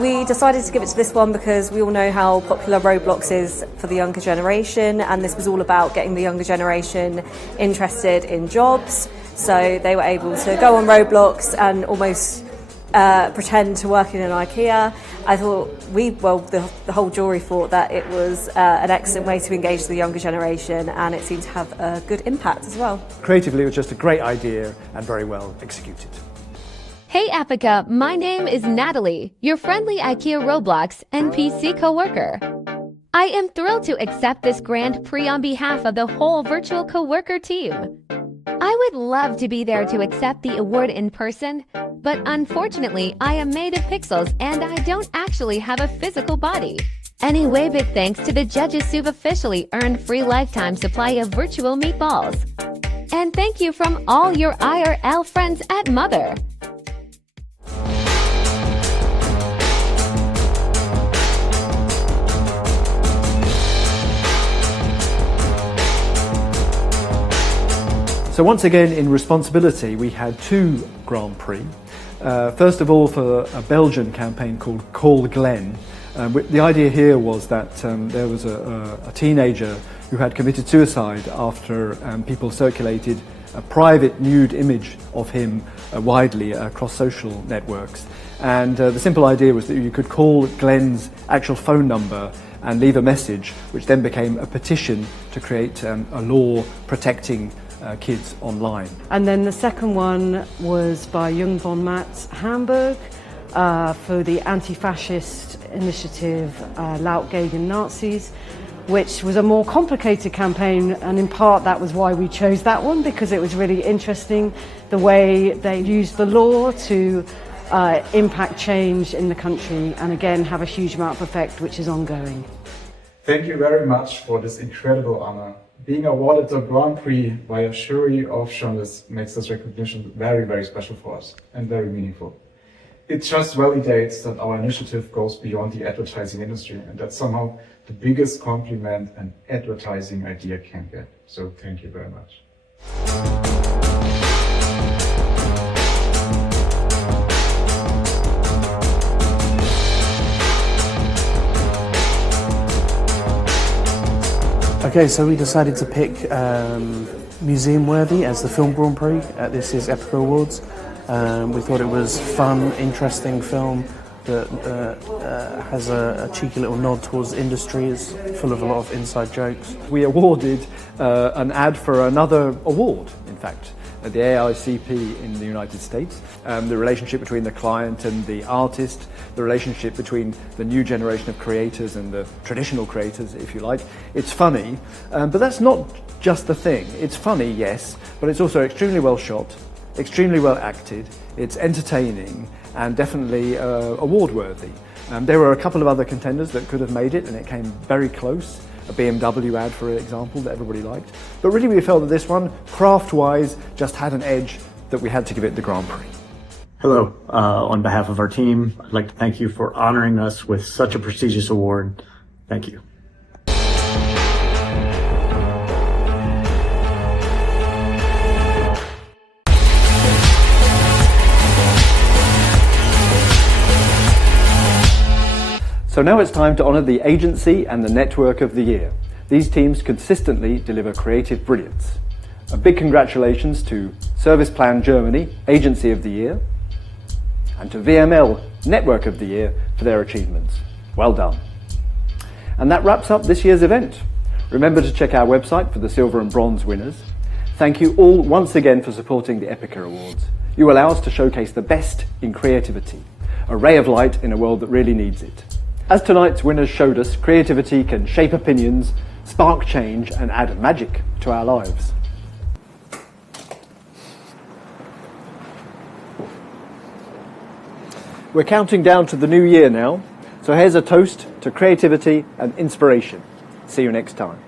We decided to give it to this one because we all know how popular Roblox is for the younger generation, and this was all about getting the younger generation interested in jobs. So they were able to go on Roblox and almost pretend to work in an IKEA. I thought the whole jury thought that it was an excellent way to engage the younger generation, and it seemed to have a good impact as well. Creatively, it was just a great idea and very well executed. Hey Epica, my name is Natalie, your friendly IKEA Roblox NPC coworker. I am thrilled to accept this Grand Prix on behalf of the whole virtual coworker team. I would love to be there to accept the award in person, but unfortunately I am made of pixels and I don't actually have a physical body. Anyway, big thanks to the judges who've officially earned free lifetime supply of virtual meatballs. And thank you from all your IRL friends at Mother. So once again, in responsibility, we had two Grand Prix. First of all, for a Belgian campaign called Call Glen, The idea here was that there was a teenager who had committed suicide after people circulated a private nude image of him widely across social networks. And the simple idea was that you could call Glenn's actual phone number and leave a message, which then became a petition to create a law protecting kids online. And then the second one was by Jung von Matt Hamburg for the anti-fascist initiative Laut gegen Nazis, which was a more complicated campaign, and in part that was why we chose that one, because it was really interesting the way they used the law to impact change in the country and again have a huge amount of effect which is ongoing. Thank you very much for this incredible honor. Being awarded the Grand Prix by a jury of journalists makes this recognition very, very special for us and very meaningful. It just validates that our initiative goes beyond the advertising industry, and that's somehow the biggest compliment an advertising idea can get. So thank you very much. Okay, so we decided to pick Museum Worthy as the Film Grand Prix at this year's Epica Awards. We thought it was fun, interesting film that has a cheeky little nod towards the industry. It's full of a lot of inside jokes. We awarded an ad for another award, in fact, at the AICP in the United States. The relationship between the client and the artist, the relationship between the new generation of creators and the traditional creators, if you like. It's funny, but that's not just the thing. It's funny, yes, but it's also extremely well shot, extremely well acted, it's entertaining and definitely award-worthy. There were a couple of other contenders that could have made it, and it came very close. A BMW ad, for example, that everybody liked. But really we felt that this one, craft-wise, just had an edge that we had to give it the Grand Prix. Hello, on behalf of our team, I'd like to thank you for honoring us with such a prestigious award. Thank you. So now it's time to honour the agency and the network of the year. These teams consistently deliver creative brilliance. A big congratulations to Service Plan Germany, Agency of the Year, and to VML, Network of the Year, for their achievements. Well done. And that wraps up this year's event. Remember to check our website for the silver and bronze winners. Thank you all once again for supporting the Epica Awards. You allow us to showcase the best in creativity, a ray of light in a world that really needs it. As tonight's winners showed us, creativity can shape opinions, spark change, and add magic to our lives. We're counting down to the new year now, so here's a toast to creativity and inspiration. See you next time.